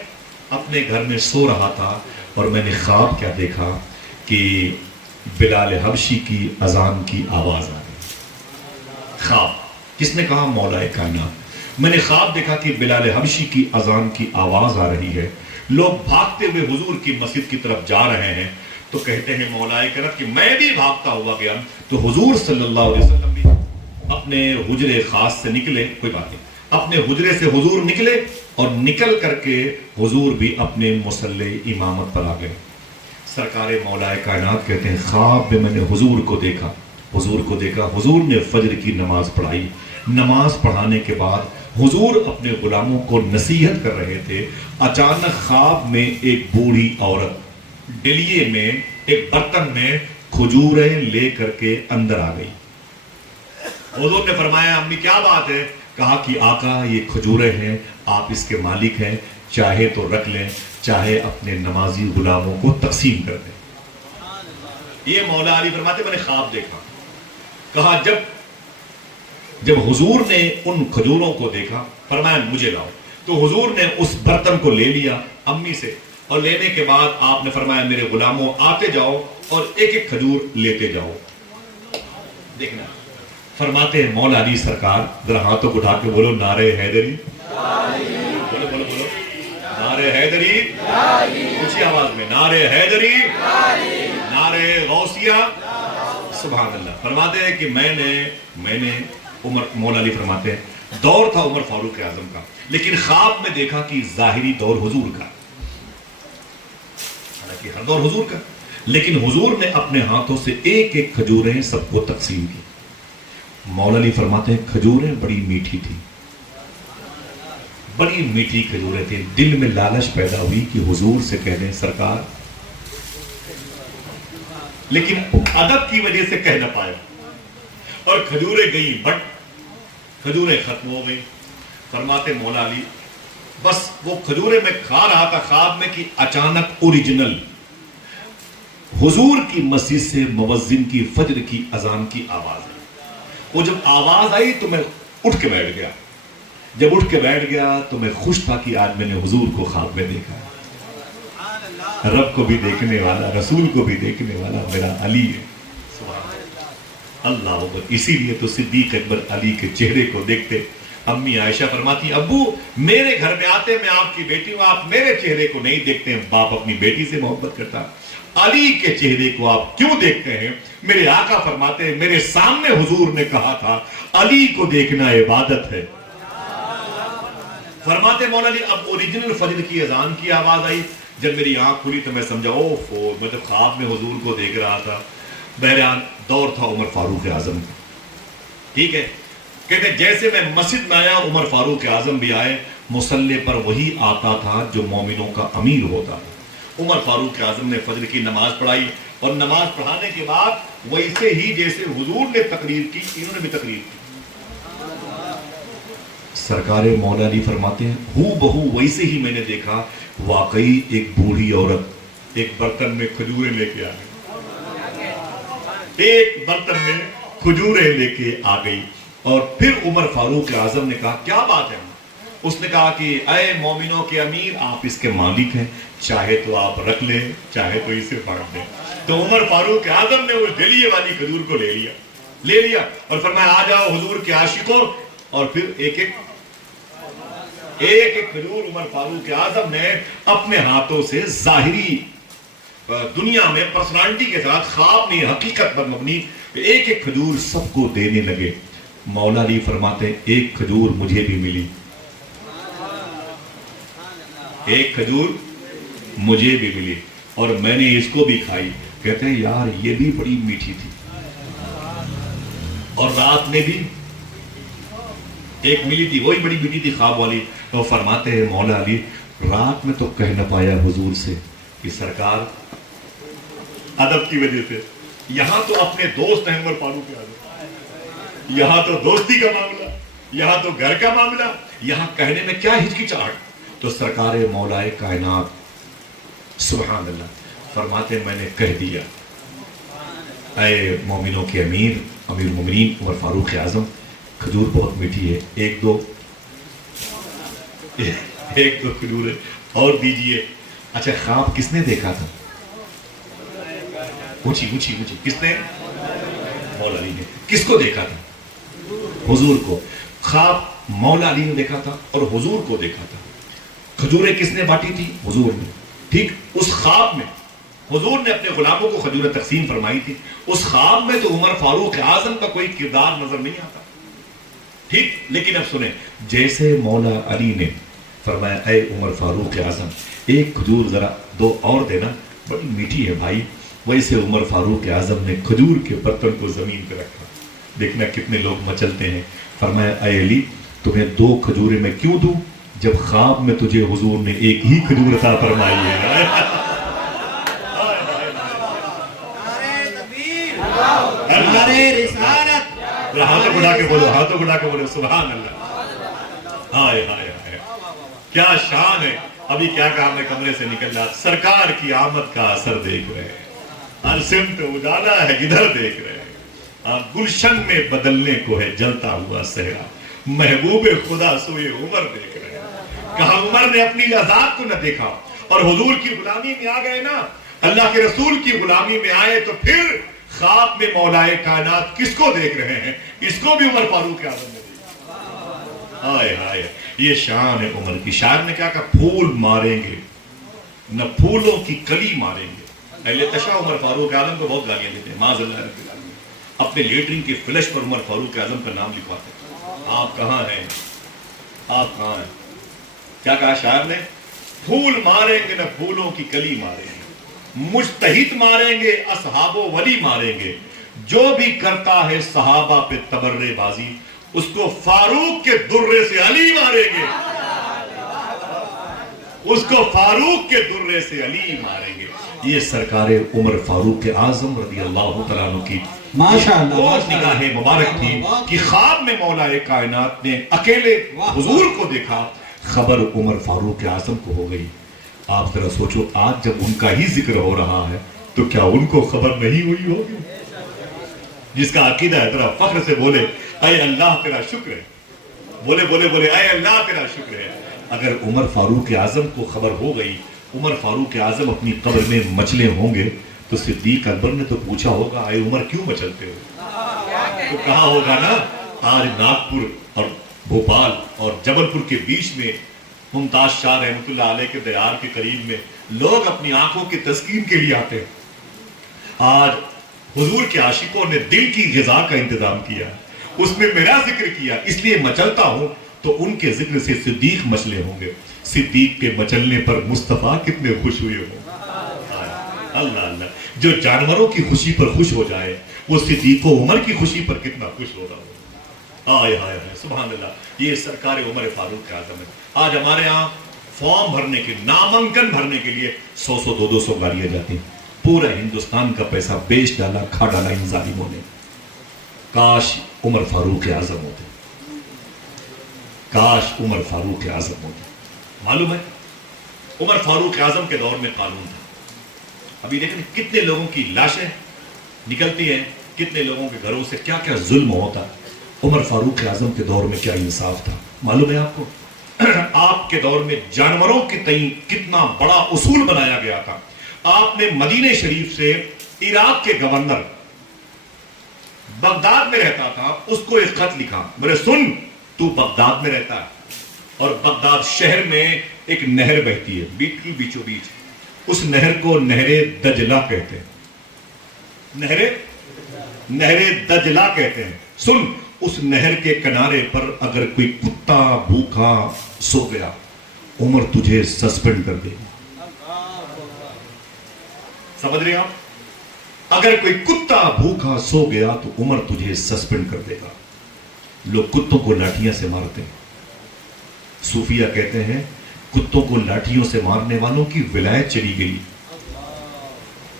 اپنے گھر میں سو رہا تھا اور میں نے خواب کیا دیکھا کہ بلال حبشی کی اذان کی آواز آ رہی۔ خواب کس نے کہا؟ مولا کائنات۔ میں نے خواب دیکھا کہ بلال حبشی کی اذان کی آواز آ رہی ہے، لوگ بھاگتے ہوئے حضور کی مسجد کی طرف جا رہے ہیں، تو کہتے ہیں مولا کائنات کہ میں بھی بھاگتا ہوا گیا، تو حضور صلی اللہ علیہ وسلم بھی اپنے حجرے خاص سے نکلے، کوئی بات نہیں، اپنے حجرے سے حضور نکلے اور نکل کر کے حضور بھی اپنے مصلی امامت پر آ گئے۔ سرکار مولا کائنات کہتے ہیں خواب میں نے حضور کو دیکھا، حضور نے فجر کی نماز پڑھائی، نماز پڑھانے کے بعد حضور اپنے غلاموں کو نصیحت کر رہے تھے، اچانک خواب میں ایک بوڑھی عورت ڈلیے میں ایک برتن میں کھجوریں لے کر کے اندر آ گئی۔ حضور نے فرمایا امی کیا بات ہے؟ کہا کہ آقا یہ کھجوریں ہیں، آپ اس کے مالک ہیں، چاہے تو رکھ لیں، چاہے اپنے نمازی غلاموں کو تقسیم کر دیں۔ یہ مولا علی فرماتے میں نے خواب دیکھا۔ کہا جب حضور نے ان کھجوروں کو دیکھا فرمایا مجھے لاؤ، تو حضور نے اس برتن کو لے لیا امی سے، اور لینے کے بعد آپ نے فرمایا میرے غلاموں آتے جاؤ اور ایک ایک کھجور لیتے جاؤ۔ دیکھنا فرماتے ہیں مولا علی سرکار، ذرا ہاتھوں کو اٹھا کے بولو نعرہ حیدری، بولو بولو بولو نعرہ حیدری، اونچی آواز میں نعرہ حیدری، نعرہ غوثیہ، سبحان اللہ۔ فرماتے ہیں کہ میں نے عمر، مولا علی فرماتے ہیں دور تھا عمر فاروق اعظم کا، لیکن خواب میں دیکھا کہ ظاہری دور حضور کا، حالانکہ ہر دور حضور کا، لیکن حضور نے اپنے ہاتھوں سے ایک ایک کھجوریں سب کو تقسیم کی۔ مولا علی فرماتے ہیں کھجوریں بڑی میٹھی تھی، بڑی میٹھی کھجوریں تھیں، دل میں لالچ پیدا ہوئی کہ حضور سے کہہ دیں سرکار، لیکن ادب کی وجہ سے کہہ نہ پائے، اور کھجوریں گئی بٹ کھجوریں ختم ہو گئی۔ فرماتے مولا علی بس وہ کھجوریں میں کھا رہا تھا خواب میں کہ اچانک اوریجنل حضور کی مسجد سے مؤذن کی فجر کی اذان کی آواز آئی۔ وہ جب آواز آئی تو میں اٹھ کے بیٹھ گیا، جب اٹھ کے بیٹھ گیا تو میں خوش تھا کہ آج میں نے حضور کو خواب میں دیکھا، رب کو بھی دیکھنے والا، رسول کو بھی دیکھنے والا میرا علی ہے، اللہ اکبر۔ اسی لیے تو صدیق اکبر علی کے چہرے کو دیکھتے، امی عائشہ فرماتی ابو میرے گھر میں آتے، میں آپ کی بیٹی ہوں، آپ میرے چہرے کو نہیں دیکھتے ہیں، باپ اپنی بیٹی سے محبت کرتا، علی کے چہرے کو آپ کیوں دیکھتے ہیں؟ میرے آقا فرماتے ہیں میرے سامنے حضور نے کہا تھا علی کو دیکھنا عبادت ہے۔ فرماتے مولا علی اب اوریجنل فجر کی اذان کی آواز آئی، جب میری آنکھ کھلی تو میں سمجھا اوفو، میں تو خواب میں حضور کو دیکھ رہا تھا۔ بہرحال دور تھا عمر فاروق اعظم کا، ٹھیک ہے، کہتے جیسے میں مسجد میں آیا عمر فاروق اعظم بھی آئے، مصلی پر وہی آتا تھا جو مومنوں کا امیر ہوتا تھا۔ عمر فاروق اعظم نے فجر کی نماز پڑھائی، اور نماز پڑھانے کے بعد ویسے ہی جیسے حضور نے تقریر کی انہوں نے بھی تقریر کی۔ سرکار مولا علی فرماتے ہیں ہو بہو ویسے ہی میں نے دیکھا، واقعی ایک بوڑھی عورت ایک برتن میں کھجوریں لے کے آ گئی، ایک برتن میں کھجوریں لے کے آ گئی، اور پھر عمر فاروق اعظم نے کہا کیا بات ہے؟ اس نے کہا کہ اے مومنوں کے امیر، آپ اس کے مالک ہیں، چاہے تو آپ رکھ لیں، چاہے تو اسے بانٹ دیں۔ تو عمر فاروق اعظم نے اس ڈلیے والی کھجور کو لے لیا اور فرمایا آ جاؤ حضور کے عاشقوں، اور پھر ایک ایک کھجور عمر فاروق اعظم نے اپنے ہاتھوں سے ظاہری دنیا میں پرسنالٹی کے ساتھ، خواب میں حقیقت پر مبنی ایک ایک کھجور سب کو دینے لگے۔ مولا علی فرماتے ہیں ایک کھجور مجھے بھی ملی، ایک کھجور مجھے بھی ملی، اور میں نے اس کو بھی کھائی۔ کہتے ہیں یار یہ بھی بڑی میٹھی تھی، اور رات میں بھی ایک ملی تھی، وہی بڑی میٹھی تھی خواب والی۔ تو فرماتے ہیں مولا علی رات میں تو کہہ نہ پایا حضور سے کہ سرکار ادب کی وجہ سے، یہاں تو اپنے دوست ہیں عمر فاروق اعظم، یہاں تو دوستی کا معاملہ، یہاں تو گھر کا معاملہ، یہاں کہنے میں کیا ہچکچاہٹ، تو سرکار مولائے کائنات سبحان اللہ فرماتے میں نے کہہ دیا اے مومنوں کے امیر مومنین عمر فاروق اعظم کھجور بہت میٹھی ہے، ایک دو کھجور اور دیجئے۔ اچھا خواب کس نے دیکھا تھا؟ اونچی کس نے؟ مولا علی نے۔ کس کو دیکھا تھا؟ حضور کو۔ خواب مولا علی نے دیکھا تھا اور حضور کو دیکھا تھا۔ کھجوریں کس نے بانٹی تھی؟ حضور نے۔ ٹھیک، اس خواب میں حضور نے اپنے غلاموں کو کھجوریں تقسیم فرمائی تھی، اس خواب میں تو عمر فاروق اعظم کا کوئی کردار نظر نہیں آتا۔ ٹھیک، لیکن اب سنیں، جیسے مولا علی نے فرمایا اے عمر فاروق اعظم ایک کھجور ذرا دو اور دینا، بڑی میٹھی ہے بھائی، ویسے عمر فاروق اعظم نے کھجور کے برتن کو زمین پہ رکھا۔ دیکھنا کتنے لوگ مچلتے ہیں۔ فرمایا اے علی تمہیں دو کھجوریں میں کیوں دوں جب خواب میں تجھے حضور نے ایک ہی کھجور عطا فرمائی ہے۔ ہاتھوں بڑھا کے بولو سبحان اللہ۔ ہائے ہائے ہائے کیا شان ہے۔ ابھی کیا کہا میں کمرے سے نکل رہا، سرکار کی آمد کا اثر دیکھ رہے ہیں، ہر سمت اجالا ہے کدھر دیکھ رہے ہیں، گلشن میں بدلنے کو ہے جلتا ہوا صحرا، محبوب خدا سوئے عمر دیکھ رہے ہیں۔ کہا عمر نے اپنی لذات کو نہ دیکھا اور حضور کی غلامی میں آ گئے نا، اللہ کے رسول کی غلامی میں آئے تو پھر خواب میں مولائے کائنات کس کو دیکھ رہے ہیں؟ اس کو بھی عمر فاروق اعظم نے دیکھا۔ ہائے ہائے یہ شان ہے عمر کی۔ شاعر نے کیا کہا؟ پھول ماریں گے نہ پھولوں کی کلی ماریں گے۔ اہل تشیع عمر فاروق اعظم کو بہت گالیاں دیتے ہیں، معاذ اللہ رب العالمین، اپنے لیٹرنگ کی فلش پر عمر فاروق اعظم کا نام لکھواتے ہیں۔ آپ کہاں ہیں؟ آپ کہاں ہیں؟ کیا کہا شاعر نے؟ پھول ماریں گے نہ پھولوں کی کلی ماریں گے، مجتہد ماریں گے اصحاب و ولی ماریں گے، جو بھی کرتا ہے صحابہ پہ تبرے بازی اس کو فاروق کے درے سے علی ماریں گے، اس کو فاروق کے درے سے علی ماریں گے۔ یہ سرکار عمر فاروق اعظم رضی اللہ تعالیٰ عنہ کی وہ نگاہ مبارک تھی کہ خواب میں مولا کائنات نے اکیلے حضور کو دیکھا، خبر عمر فاروق اعظم کو ہو گئی۔ آپ ذرا سوچو آج جب ان کا ہی ذکر ہو رہا ہے تو کیا ان کو خبر نہیں ہوئی ہوگی؟ جس کا عقیدہ ہے ذرا فخر سے بولے اے اللہ تیرا شکر ہے، بولے اے اللہ تیرا شکر ہے۔ اگر عمر فاروق اعظم کو خبر ہو گئی، عمر فاروق اعظم اپنی قبر میں مچلے ہوں گے تو صدیق اکبر نے تو پوچھا ہوگا اے عمر کیوں مچلتے ہو؟ تو کہا ہوگا نا آج ناگپور اور بھوپال اور جبل پور کے بیچ میں ممتاز شاہ رحمت اللہ علیہ کے دیار کے قریب میں لوگ اپنی آنکھوں کی تسکین کے لیے آتے ہیں۔ آج حضور کے عاشقوں نے دل کی غذا کا انتظام کیا، اس میں میرا ذکر کیا، اس لیے مچلتا ہوں تو ان کے ذکر سے صدیق مچلے ہوں گے۔ صدیق کے مچلنے پر مصطفیٰ کتنے خوش ہوئے ہوں۔ اللہ اللہ، جو جانوروں کی خوشی پر خوش ہو جائے وہ صدیق و عمر کی خوشی پر کتنا خوش ہو رہا ہو۔ آئے ہائے ہائے سبحان اللہ، یہ سرکار عمر فاروق اعظم ہے۔ آج ہمارے ہاں فارم بھرنے کے، نامنکن بھرنے کے لیے 100 200 گاڑیاں جاتی ہیں، پورا ہندوستان کا پیسہ بیچ ڈالا، کھا ڈالا ان ظالموں نے۔ کاش عمر فاروق اعظم ہوتے، کاش عمر فاروق اعظم ہوتے۔ معلوم ہے عمر فاروق اعظم کے دور میں قانون تھا۔ ابھی دیکھیں کتنے لوگوں کی لاشیں نکلتی ہیں، کتنے لوگوں کے گھروں سے کیا کیا ظلم ہوتا ہے۔ عمر فاروق اعظم کے دور میں کیا انصاف تھا معلوم ہے آپ کو؟ آپ کے دور میں جانوروں کے تئیں کتنا بڑا اصول بنایا گیا تھا۔ آپ نے مدینہ شریف سے عراق کے گورنر بغداد میں رہتا تھا، اس کو ایک خط لکھا، میرے سن تو بغداد میں رہتا ہے اور بغداد شہر میں ایک نہر بہتی ہے بالکل بیچوں بیچ، اس نہر کو نہر دجلہ کہتے ہیں، نہر دجلہ کہتے ہیں۔ سن اس نہر کے کنارے پر اگر کوئی کتا بھوکا سو گیا عمر تجھے سسپینڈ کر دے گا۔ سمجھ رہے آپ؟ اگر کوئی کتا بھوکا سو گیا تو عمر تجھے سسپینڈ کر دے گا۔ لوگ کتوں کو لاٹھیاں سے مارتے ہیں، صوفیہ کہتے ہیں کتوں کو لاٹھیوں سے مارنے والوں کی ولایت چلی گئی،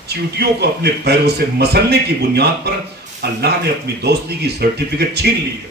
چیونٹیوں کو اپنے پیروں سے مسلنے کی بنیاد پر اللہ نے اپنی دوستی کی سرٹیفکیٹ چھین لی ہے۔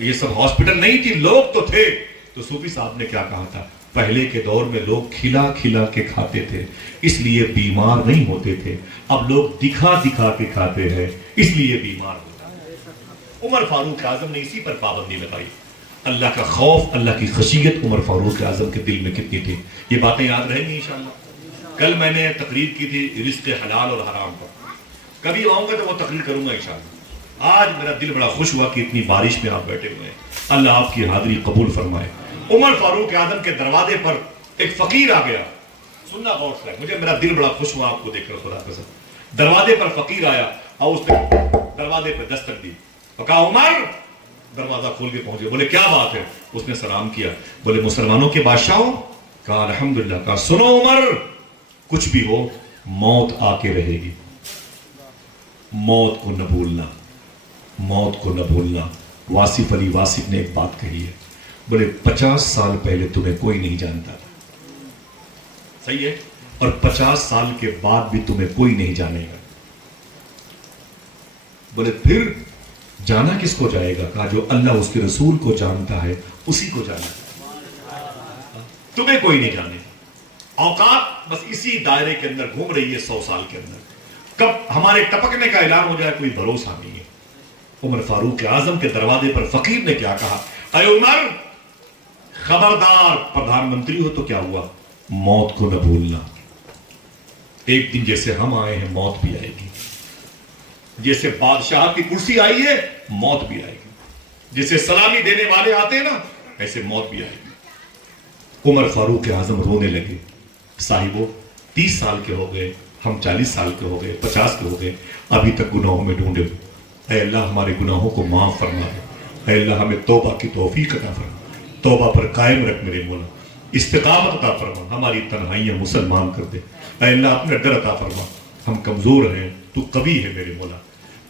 یہ سب ہاسپٹل نہیں تھی، لوگ تو تھے. تو صوفی صاحب نے کیا کہا تھا؟ پہلے کے دور میں لوگ کھلا کھلا کے کھاتے تھے، اس لیے بیمار نہیں ہوتے تھے. اب لوگ دکھا دکھا کے کھاتے ہیں، اس لیے بیمار ہوتے ہیں. عمر فاروق اعظم نے اسی پر پابندی لگائی. اللہ کا خوف، اللہ کی خشیت عمر فاروق اعظم کے دل میں کتنی تھی. یہ باتیں یاد رہیں گی انشاءاللہ. کل میں نے تقریر کی تھی رزق حلال اور حرام پر. کبھی آؤں گا تو وہ تقریر کروں گا انشاءاللہ. آج میرا دل بڑا خوش ہوا کہ اتنی بارش میں آپ بیٹھے ہوئے ہیں. اللہ آپ کی حاضری قبول فرمائے. عمر فاروق اعظم کے دروازے پر ایک فقیر آ گیا. سننا غور سے، مجھے میرا دل بڑا خوش ہوا آپ کو دیکھ کر. خدا قسم دروازے پر فقیر آیا اور اس نے دروازے پر دستک دی. کہا عمر. دروازہ کھول کے پہنچے. بولے کیا بات ہے؟ اس نے سلام کیا. بولے مسلمانوں کے بادشاہ ہو؟ کہا الحمدللہ. کہا سنو عمر، کچھ بھی ہو موت آ کے رہے گی. موت کو نہ بھولنا، موت کو نہ بھولنا. واصف علی واصف نے ایک بات کہی ہے. بولے 50 سال پہلے تمہیں کوئی نہیں جانتا تھا، صحیح ہے، اور 50 سال کے بعد بھی تمہیں کوئی نہیں جانے گا. بولے پھر جانا کس کو جائے گا؟ کہا جو اللہ اس کے رسول کو جانتا ہے اسی کو جانا ہے. تمہیں کوئی نہیں جانے گا. اوقات بس اسی دائرے کے اندر گھوم رہی ہے 100 سال کے اندر. کب ہمارے ٹپکنے کا اعلان ہو جائے کوئی بھروسہ نہیں ہے. عمر فاروق اعظم کے دروازے پر فقیر نے کیا کہا؟ اے عمر خبردار، پردھان منتری ہو تو کیا ہوا، موت کو نہ بھولنا. ایک دن جیسے ہم آئے ہیں موت بھی آئے گی. جیسے بادشاہ کی کرسی آئی ہے موت بھی آئے گی. جیسے سلامی دینے والے آتے ہیں نا ایسے موت بھی آئے گی. عمر فاروق اعظم رونے لگے. صاحبو 30 سال کے ہو گئے، ہم 40 سال کے ہو گئے، 50 کے ہو گئے، ابھی تک گناہوں میں ڈھونڈے. اے اللہ ہمارے گناہوں کو معاف فرما دے. اے اللہ ہمیں توبہ کی توفیق عطا فرما. توبہ پر قائم رکھ میرے مولا. استقامت عطا فرما. ہماری تنہائیاں مسلمان کر دے. اے اللہ اپنا ڈر عطا فرما. ہم کمزور ہیں، تو قوی ہے میرے مولا.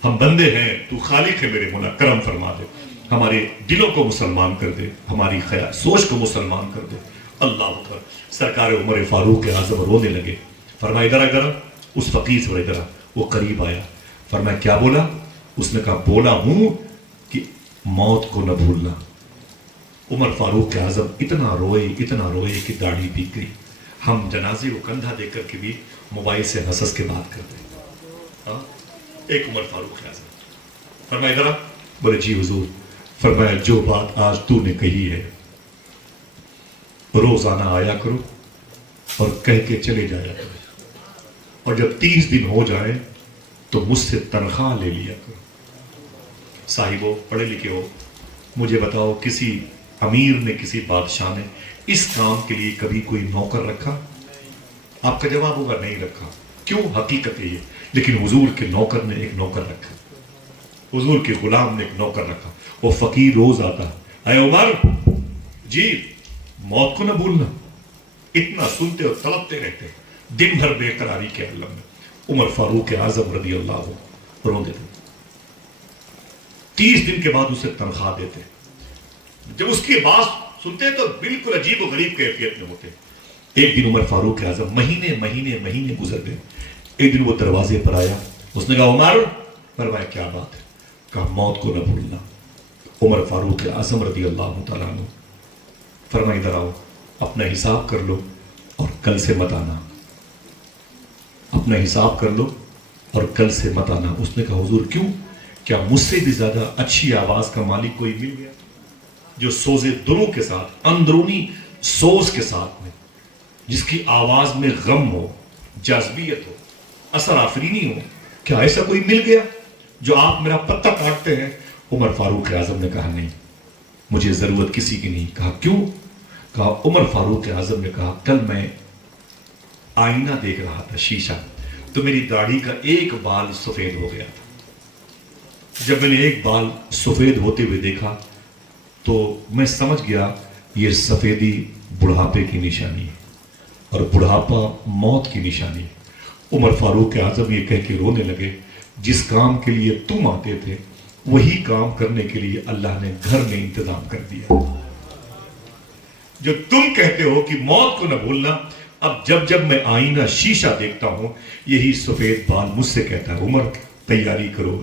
ہم بندے ہیں، تو خالق ہے میرے مولا. کرم فرما دے. ہمارے دلوں کو مسلمان کر دے. ہماری سوچ کو مسلمان کر دے. اللہ اکبر. سرکار عمر فاروق اعظم رونے لگے. فرمایا ادھر ادھر. اس فقیر سے ادھر. وہ قریب آیا. فرمایا کیا بولا؟ اس نے کہا بولا ہوں کہ موت کو نہ بھولنا. عمر فاروق اعظم اتنا روئے کہ داڑھی بھیگ گئی. ہم جنازے کو کندھا دے کر کے بھی موبائل سے ہنس کے بات کرتے ہیں. ایک عمر فاروق اعظم. فرمایا ادھر. بولے جی حضور. فرمایا جو بات آج تو نے کہی ہے روزانہ آیا کرو اور کہہ کے چلے جایا کرو، اور جب 30 دن ہو جائیں تو مجھ سے تنخواہ لے لیا کرو. صاحبو پڑھے لکھے ہو، مجھے بتاؤ کسی امیر نے، کسی بادشاہ نے اس کام کے لیے کبھی کوئی نوکر رکھا؟ آپ کا جواب ہوگا نہیں رکھا. کیوں؟ حقیقت ہے یہ. لیکن حضور کے نوکر نے ایک نوکر رکھا. حضور کے غلام نے ایک نوکر رکھا. وہ فقیر روز آتا. اے عمر جی موت کو نہ بھولنا. اتنا سنتے اور تڑپتے رہتے، دن بھر بے قراری کے عالم میں. عمر فاروق اعظم رضی اللہ عنہ رو دیتے. 30 دن کے بعد اسے تنخواہ دیتے. جب اس کی بات سنتے تو بالکل عجیب و غریب کیفیت میں ہوتے. ایک دن عمر فاروق اعظم مہینے گزر گئے. ایک دن وہ دروازے پر آیا. اس نے کہا عمر. فرمایا کیا بات ہے؟ کہا موت کو نہ بھولنا. عمر فاروق اعظم رضی اللہ تعالیٰ عنہ. فرمایا ادھر آؤ، اپنا حساب کر لو اور کل سے مت آنا. اپنا حساب کر لو اور کل سے مت آنا. اس نے کہا حضور کیوں؟ کیا مجھ سے بھی زیادہ اچھی آواز کا مالک کوئی مل گیا جو سوزے دلوں کے ساتھ، اندرونی سوز کے ساتھ میں، جس کی آواز میں غم ہو، جاذبیت ہو، اثر آفرینی ہو؟ کیا ایسا کوئی مل گیا جو آپ میرا پتہ کاٹتے ہیں؟ عمر فاروق اعظم نے کہا نہیں، مجھے ضرورت کسی کی نہیں. کہا کیوں؟ کہا عمر فاروق اعظم نے کہا کل میں آئینہ دیکھ رہا تھا، شیشہ، تو میری داڑھی کا ایک بال سفید ہو گیا تھا. جب میں نے ایک بال سفید ہوتے ہوئے دیکھا تو میں سمجھ گیا یہ سفیدی بڑھاپے کی نشانی ہے، اور بڑھاپا موت کی نشانی ہے. عمر فاروق اعظم یہ کہہ کے رونے لگے جس کام کے لیے تم آتے تھے وہی کام کرنے کے لیے اللہ نے گھر میں انتظام کر دیا. جو تم کہتے ہو کہ موت کو نہ بھولنا، اب جب میں آئینہ شیشہ دیکھتا ہوں یہی سفید بال مجھ سے کہتا ہے عمر تیاری کرو.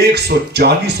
140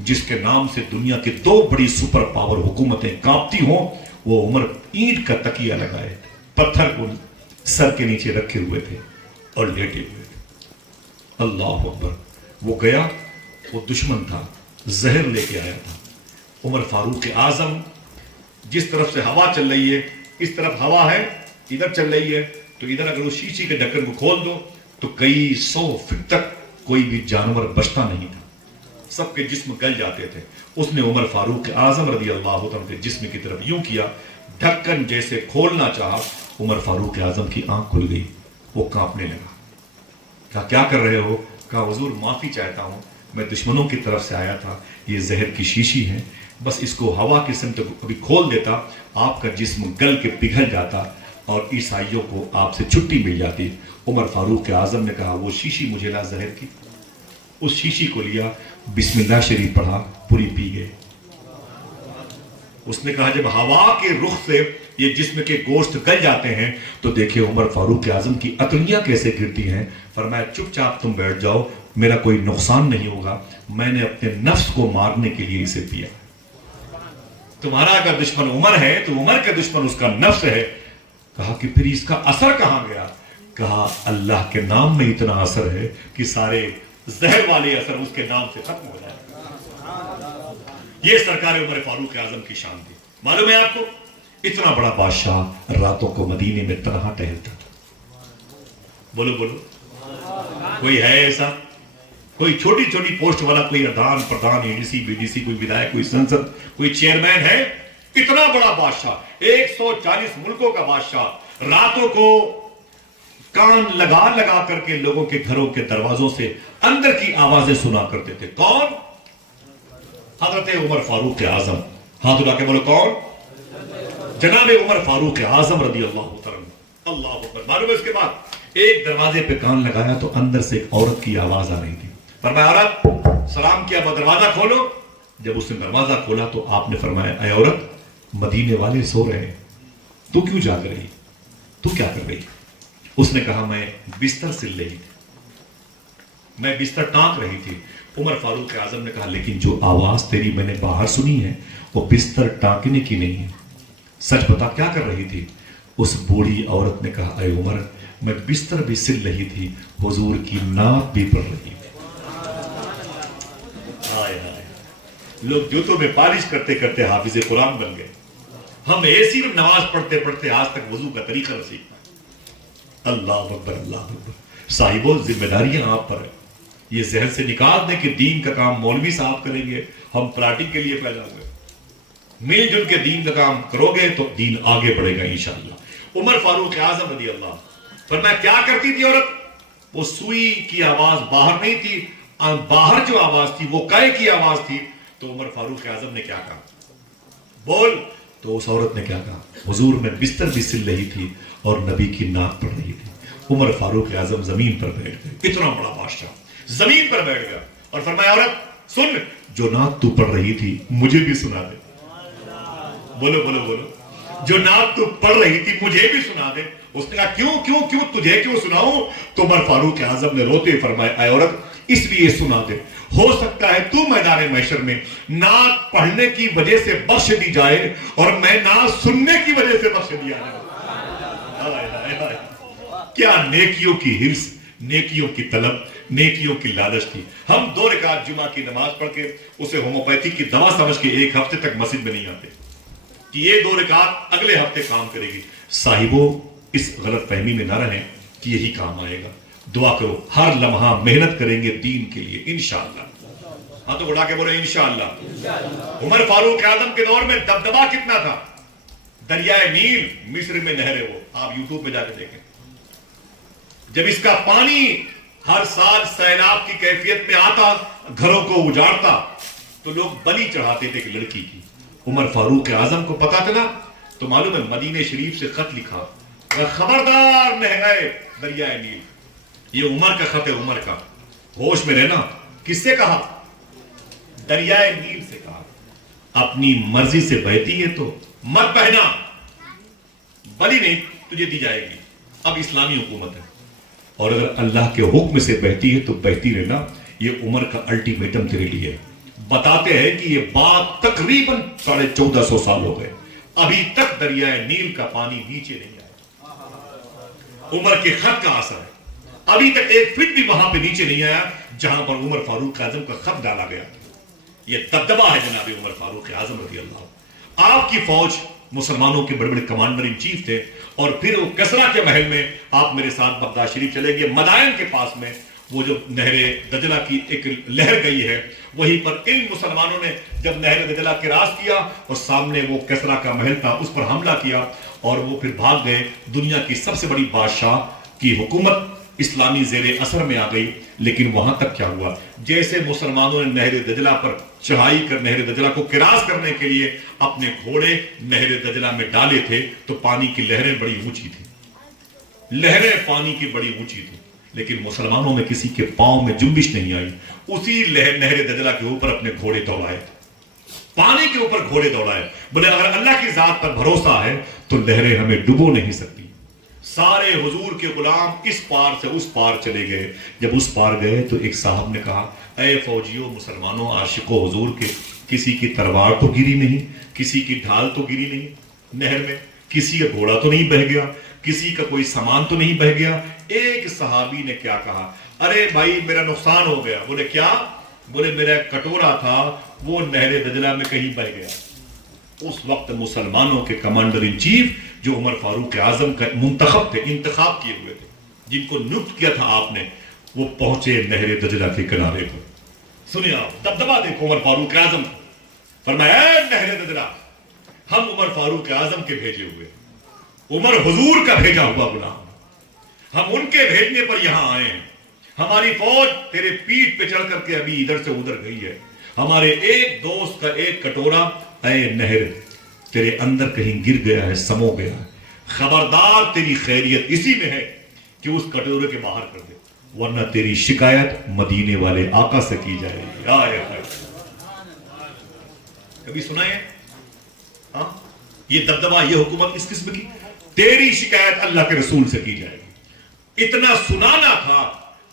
جس کے نام سے دنیا کی 2 بڑی سپر پاور حکومتیں کانپتی ہوں، وہ عمر اینٹ کا تکیہ لگائے پتھر کو سر کے نیچے رکھے ہوئے تھے اور لیٹے ہوئے تھے۔ اللہ اکبر۔ وہ گیا، وہ دشمن تھا، زہر لے کے آیا تھا۔ عمر فاروق اعظم، جس طرف سے ہوا چل رہی ہے، اس طرف ہوا ہے، ادھر چل رہی ہے، تو ادھر اگر اس شیشے کے ڈھکن کو کھول دو تو کئی 100 فٹ تک کوئی بھی جانور بچتا نہیں تھا، سب کے جسم گل جاتے تھے۔ اس نے عمر فاروق اعظم رضی اللہ عنہ کے جسم کی طرف یوں کیا، ڈھکن جیسے کھولنا چاہا، عمر فاروق اعظم کی آنکھ کھل گئی، وہ کانپنے لگا۔ کہا کیا کر رہے ہو؟ کہا حضور معافی چاہتا ہوں، میں دشمنوں کی طرف سے آیا تھا، یہ زہر کی شیشی ہے، بس اس کو ہوا کی سمت کبھی کھول دیتا، آپ کا جسم گل کے پگھل جاتا اور عیسائیوں کو آپ سے چھٹی مل جاتی۔ عمر فاروق اعظم نے کہا وہ شیشی مجھے لا زہر کی۔ اس شیشی کو لیا، بسم اللہ شریف پڑھا، پوری پی گئے۔ اس نے کہا جب ہوا کے رخ سے یہ جسم کے گوشت گل جاتے ہیں تو دیکھیں عمر فاروق اعظم کی اتنیاں کیسے گرتی ہیں۔ فرمایا چپ چاپ تم بیٹھ جاؤ، میرا کوئی نقصان نہیں ہوگا، میں نے اپنے نفس کو مارنے کے لیے اسے پیا۔ تمہارا اگر دشمن عمر ہے تو عمر کا دشمن اس کا نفس ہے۔ کہا کہ پھر اس کا اثر کہاں گیا؟ کہا اللہ کے نام میں اتنا اثر ہے کہ سارے زہر والے اثر اس کے نام سے ختم ہو جائے۔ یہ سرکار عمر فاروق اعظم کی شان تھی۔ معلوم ہے آپ کو، اتنا بڑا بادشاہ راتوں کو مدینے میں تنہا ٹہلتا تھا۔ بولو بولو، کوئی ہے ایسا؟ کوئی چھوٹی چھوٹی پوسٹ والا، کوئی ادان پردھان، A D C B D C, کوئی ودھایک، کوئی سنسد، کوئی چیئرمین ہے؟ اتنا بڑا بادشاہ، 140 ملکوں کا بادشاہ، راتوں کو کان لگا لگا کر کے لوگوں کے گھروں کے دروازوں سے اندر کی آوازیں سنا کرتے تھے۔ کون؟ حضرت عمر فاروق اعظم۔ ہاتھ اٹھا کے بولو کون؟ جناب عمر فاروق اعظم رضی اللہ عنہ۔ اللہ اکبر۔ معلوم ہے اس کے بعد ایک دروازے پہ کان لگایا تو اندر سے ایک عورت کی آواز آ رہی تھی۔ فرمایا عورت، سلام کیا، دروازہ کھولو۔ جب اس نے دروازہ کھولا تو آپ نے فرمایا اے عورت، مدینے والے سو رہے ہیں، تو کیوں جاگ رہی؟ تو کیا کر رہی؟ اس نے کہا میں بستر سل رہی تھی، میں بستر ٹانک رہی تھی۔ عمر فاروق اعظم نے کہا لیکن جو آواز تیری میں نے باہر سنی ہے وہ بستر ٹانکنے کی نہیں ہے، سچ بتا کیا کر رہی تھی؟ اس بوڑھی عورت نے کہا اے عمر، میں بستر بھی سل رہی تھی، حضور کی نعت بھی پڑھ رہی تھی۔ ہائے ہائے، لوگ جوتوں میں پالش کرتے کرتے حافظ قرآن بن گئے، ہم ایسی نماز پڑھتے پڑھتے آج تک وضو کا طریقہ نہ سیکھا۔ اللہ اکبر، اللہ اکبر۔ صاحبوں، ذمہ داریاں آپ پر ہیں، یہ ذہن سے نکال دیں کہ دین کا کام مولوی صاحب کریں گے، ہم پلاٹنگ کے لیے پیدا ہوئے۔ مل جل کے دین کا کام کرو گے تو دین آگے بڑھے گا انشاءاللہ۔ عمر فاروق اعظم رضی اللہ فرمایا کیا کرتی تھی عورت؟ وہ سوئی کی آواز باہر نہیں تھی، باہر جو آواز تھی وہ قے کی آواز تھی۔ تو عمر فاروق اعظم نے کیا کہا؟ بول۔ تو اس عورت نے کیا کہا؟ حضور میں بستر بھی سل رہی تھی اور نبی کی نعت پڑھ رہی تھی۔ عمر فاروق اعظم زمین پر بیٹھ گئے، اتنا بڑا بادشاہ زمین پر بیٹھ گیا اور فرمایا عورت سن، جو نعت تو پڑھ رہی تھی مجھے بھی سنا دے۔ بولو بولو بولو، جو نعت تو پڑھ رہی تھی مجھے بھی سنا دے۔ اس نے کہا کیوں کیوں کیوں، تجھے کیوں سناؤں؟ تو عمر فاروق اعظم نے روتے فرمایا اے عورت اس لیے سنا دے، ہو سکتا ہے تو میدان محشر میں نعت پڑھنے کی وجہ سے بخش دی جائے اور میں نعت سننے کی وجہ سے بخش دیا جائے۔ کیا نیکیوں کی حرص، نیکیوں کی طلب، نیکیوں کی لالچ تھی۔ ہم 2 رکعت جمعہ کی نماز پڑھ کے اسے ہومیوپیتھی کی دوا سمجھ کے ایک ہفتے تک مسجد میں نہیں آتے کہ یہ 2 رکعت اگلے ہفتے کام کرے گی۔ صاحبوں، اس غلط فہمی میں نہ رہیں کہ یہی کام آئے گا۔ دعا کرو، ہر لمحہ محنت کریں گے دین کے لیے انشاءاللہ۔ ہاں تو اٹھا کے بولے انشاءاللہ۔ عمر فاروق اعظم کے دور میں دبدبا کتنا تھا؟ دریائے نیل مصر میں نہر ہے، وہ آپ یوٹیوب پہ جا کے دیکھیں۔ جب اس کا پانی ہر سال سیلاب کی کیفیت میں آتا، گھروں کو اجاڑتا، تو لوگ بلی چڑھاتے تھے ایک لڑکی کی۔ عمر فاروق اعظم کو پتا چلا تو معلوم ہے مدینہ شریف سے خط لکھا، خبردار نہر دریائے نیل، یہ عمر کا خط ہے، عمر کا، ہوش میں رہنا۔ کس سے کہا؟ دریائے نیل سے کہا، اپنی مرضی سے بہتی ہے تو مت بہنا، بلی نہیں تجھے دی جائے گی۔ اب اسلامی حکومت ہے اور اگر اللہ کے حکم سے بہتی ہے تو بہتی رہنا، یہ عمر کا الٹیمیٹم تیرے لیے ہے۔ بتاتے ہیں کہ یہ بات تقریباً 1450 سال ہو گئے، ابھی تک دریائے نیل کا پانی نیچے نہیں آیا۔ عمر کے خط کا اثر ہے، ابھی تک 1 فٹ بھی وہاں پہ نیچے نہیں آیا جہاں پر عمر فاروق اعظم کا خط ڈالا گیا۔ یہ دبدبہ ہے جناب عمر فاروق اعظم رضی اللہ۔ آپ کی فوج مسلمانوں کے بڑے بڑے کمانڈر ان چیف تھے، اور پھر وہ کسرا کے محل میں، آپ میرے ساتھ بغداد شریف چلے گئے، مدائن کے پاس میں وہ جو نہر دجلہ کی ایک لہر گئی ہے، وہیں پر ان مسلمانوں نے جب نہر دجلہ کراس کیا اور سامنے وہ کسرا کا محل تھا، اس پر حملہ کیا اور وہ پھر بھاگ گئے۔ دنیا کی سب سے بڑی بادشاہ کی حکومت اسلامی زیر اثر میں آ گئی، لیکن وہاں تک کیا ہوا، جیسے مسلمانوں نے نہر دجلہ پر چڑھائی کر نہر دجلہ کو کراس کرنے کے لیے اپنے گھوڑے نہر دجلہ میں ڈالے تھے تو پانی کی لہریں بڑی اونچی تھی، لہریں پانی کی بڑی اونچی تھی، لیکن مسلمانوں میں کسی کے پاؤں میں جنبش نہیں آئی۔ اسی نہر دجلہ کے اوپر اپنے گھوڑے دوڑائے، پانی کے اوپر گھوڑے دوڑائے، بولے اگر اللہ کی ذات پر بھروسہ ہے تو لہریں ہمیں ڈبو نہیں سکتی۔ سارے حضور کے غلام اس پار سے اس پار چلے گئے۔ جب اس پار گئے تو ایک صاحب نے کہا، اے فوجیوں، مسلمانوں، عاشقوں حضور کے، کسی کی تلوار تو گری نہیں، کسی کی ڈھال تو گری نہیں نہر میں، کسی کا گھوڑا تو نہیں بہہ گیا، کسی کا کوئی سامان تو نہیں بہہ گیا۔ ایک صحابی نے کیا کہا، ارے بھائی میرا نقصان ہو گیا۔ بولے کیا؟ بولے میرا کٹورا تھا وہ نہر دجلہ میں کہیں بہہ گیا۔ اس وقت مسلمانوں کے کمانڈر ان چیف جو عمر فاروق اعظم کا منتخب تھے، انتخاب کیے ہوئے تھے، جن کو نکت کیا تھا آپ نے، وہ پہنچے نہر دجلہ کے کنارے پر۔ سنیں آپ دبدبا دیکھو عمر فاروق اعظم کو، فرمایا اے نہر دجلہ، ہم عمر فاروق اعظم کے بھیجے ہوئے، عمر حضور کا بھیجا ہوا غلام، ہم ان کے بھیجنے پر یہاں آئے ہیں۔ ہماری فوج تیرے پیٹ پہ چڑھ کر کے ابھی ادھر سے ادھر گئی ہے، ہمارے ایک دوست کا ایک کٹورا اے نہر تیرے اندر کہیں گر گیا ہے، سمو گیا ہے، خبردار تیری خیریت اسی میں ہے کہ اس کٹورے کے باہر کر دے، ورنہ تیری شکایت مدینے والے آقا سے کی جائے گی۔ آئے آئے، کبھی سنا ہے ہاں یہ دبدبا، یہ حکومت اس قسم کی، تیری شکایت اللہ کے رسول سے کی جائے گی۔ اتنا سنانا تھا،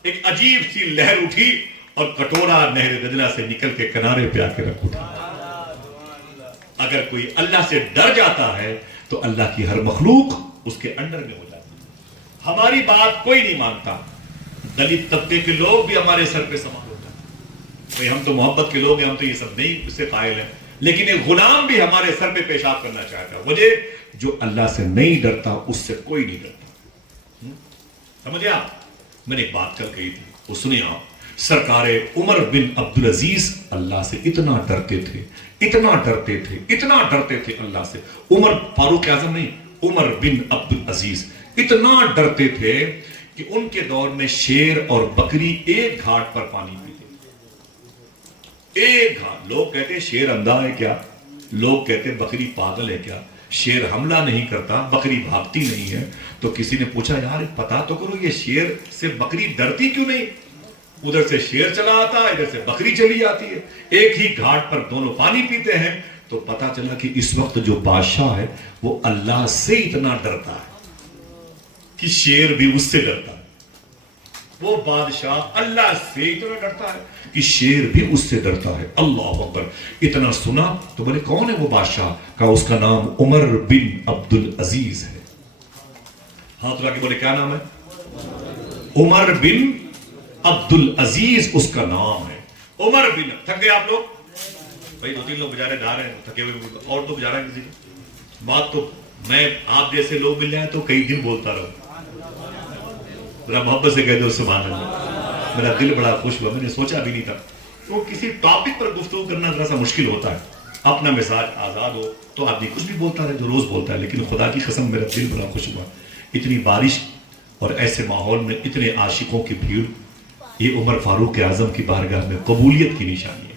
ایک عجیب سی لہر اٹھی اور کٹورا نہر دجلہ سے نکل کے کنارے پہ آ کے رکھ اٹھا۔ اگر کوئی اللہ سے ڈر جاتا ہے تو اللہ کی ہر مخلوق اس کے انڈر میں ہو جاتی ہے۔ ہماری بات کوئی نہیں مانتا، دلت طبقے کے لوگ بھی ہمارے سر پہ سوار ہوتا ہے، بھئی ہم تو محبت کے لوگ ہیں، ہم تو یہ سب نہیں اس سے قائل ہیں، لیکن ایک غلام بھی ہمارے سر پہ پیشاب کرنا چاہتا ہے۔ وجہ جو اللہ سے نہیں ڈرتا اس سے کوئی نہیں ڈرتا۔ سمجھے آپ؟ میں نے ایک بات کل کہی تھی، وہ سنیں آپ، سرکار عمر بن عبدالعزیز اللہ سے اتنا ڈرتے تھے، اتنا ڈرتے تھے، اتنا ڈرتے تھے اللہ سے۔ عمر فاروق اعظم نہیں، عمر بن عبدالعزیز اتنا ڈرتے تھے کہ ان کے دور میں شیر اور بکری ایک گھاٹ پر پانی پیتے، ایک گھاٹ۔ لوگ کہتے شیر اندھا ہے کیا، لوگ کہتے بکری پاگل ہے کیا، شیر حملہ نہیں کرتا، بکری بھاگتی نہیں ہے۔ تو کسی نے پوچھا یار پتا تو کرو یہ شیر سے بکری ڈرتی کیوں نہیں، ادھر سے شیر چلا آتا ہے، ادھر سے بکری چلی آتی ہے، ایک ہی گھاٹ پر دونوں پانی پیتے ہیں۔ تو پتا چلا کہ اس وقت جو بادشاہ ہے وہ اللہ سے اتنا ڈرتا ہے کہ شیر بھی اس سے ڈرتا ہے، وہ بادشاہ اللہ سے اتنا ڈرتا ہے کہ شیر بھی اس سے ڈرتا ہے۔ اللہ اکبر، اتنا سنا تو بولے کون ہے وہ بادشاہ؟ کہا اس کا نام عمر بن عبدالعزیز ہے۔ ہاتھ لگا کے بولے کیا نام ہے؟ عمر بن عبدالعزیز اس کا نام ہے۔ عمر بن، تھک گئے آپ لوگ؟ بھائی 2-3 لوگ بجارے جا رہے ہیں، تھکے ہوئے اور تو بجا رہے ہیں کسی کو بات، تو میں آپ جیسے لوگ مل جائیں تو کئی دن بولتا رہوں۔ ذرا محبت سے کہہ دو سبحان اللہ، میرا دل بڑا خوش ہوا، میں نے سوچا بھی نہیں تھا۔ تو کسی ٹاپک پر گفتگو کرنا ذرا سا مشکل ہوتا ہے، اپنا مزاج آزاد ہو تو آدمی کچھ بھی بولتا ہے جو روز بولتا ہے، لیکن خدا کی قسم میرا دل بڑا خوش ہوا۔ اتنی بارش اور ایسے ماحول میں اتنے عاشقوں کی بھیڑ، یہ عمر فاروق اعظم کی بارگاہ میں قبولیت کی نشانی ہے۔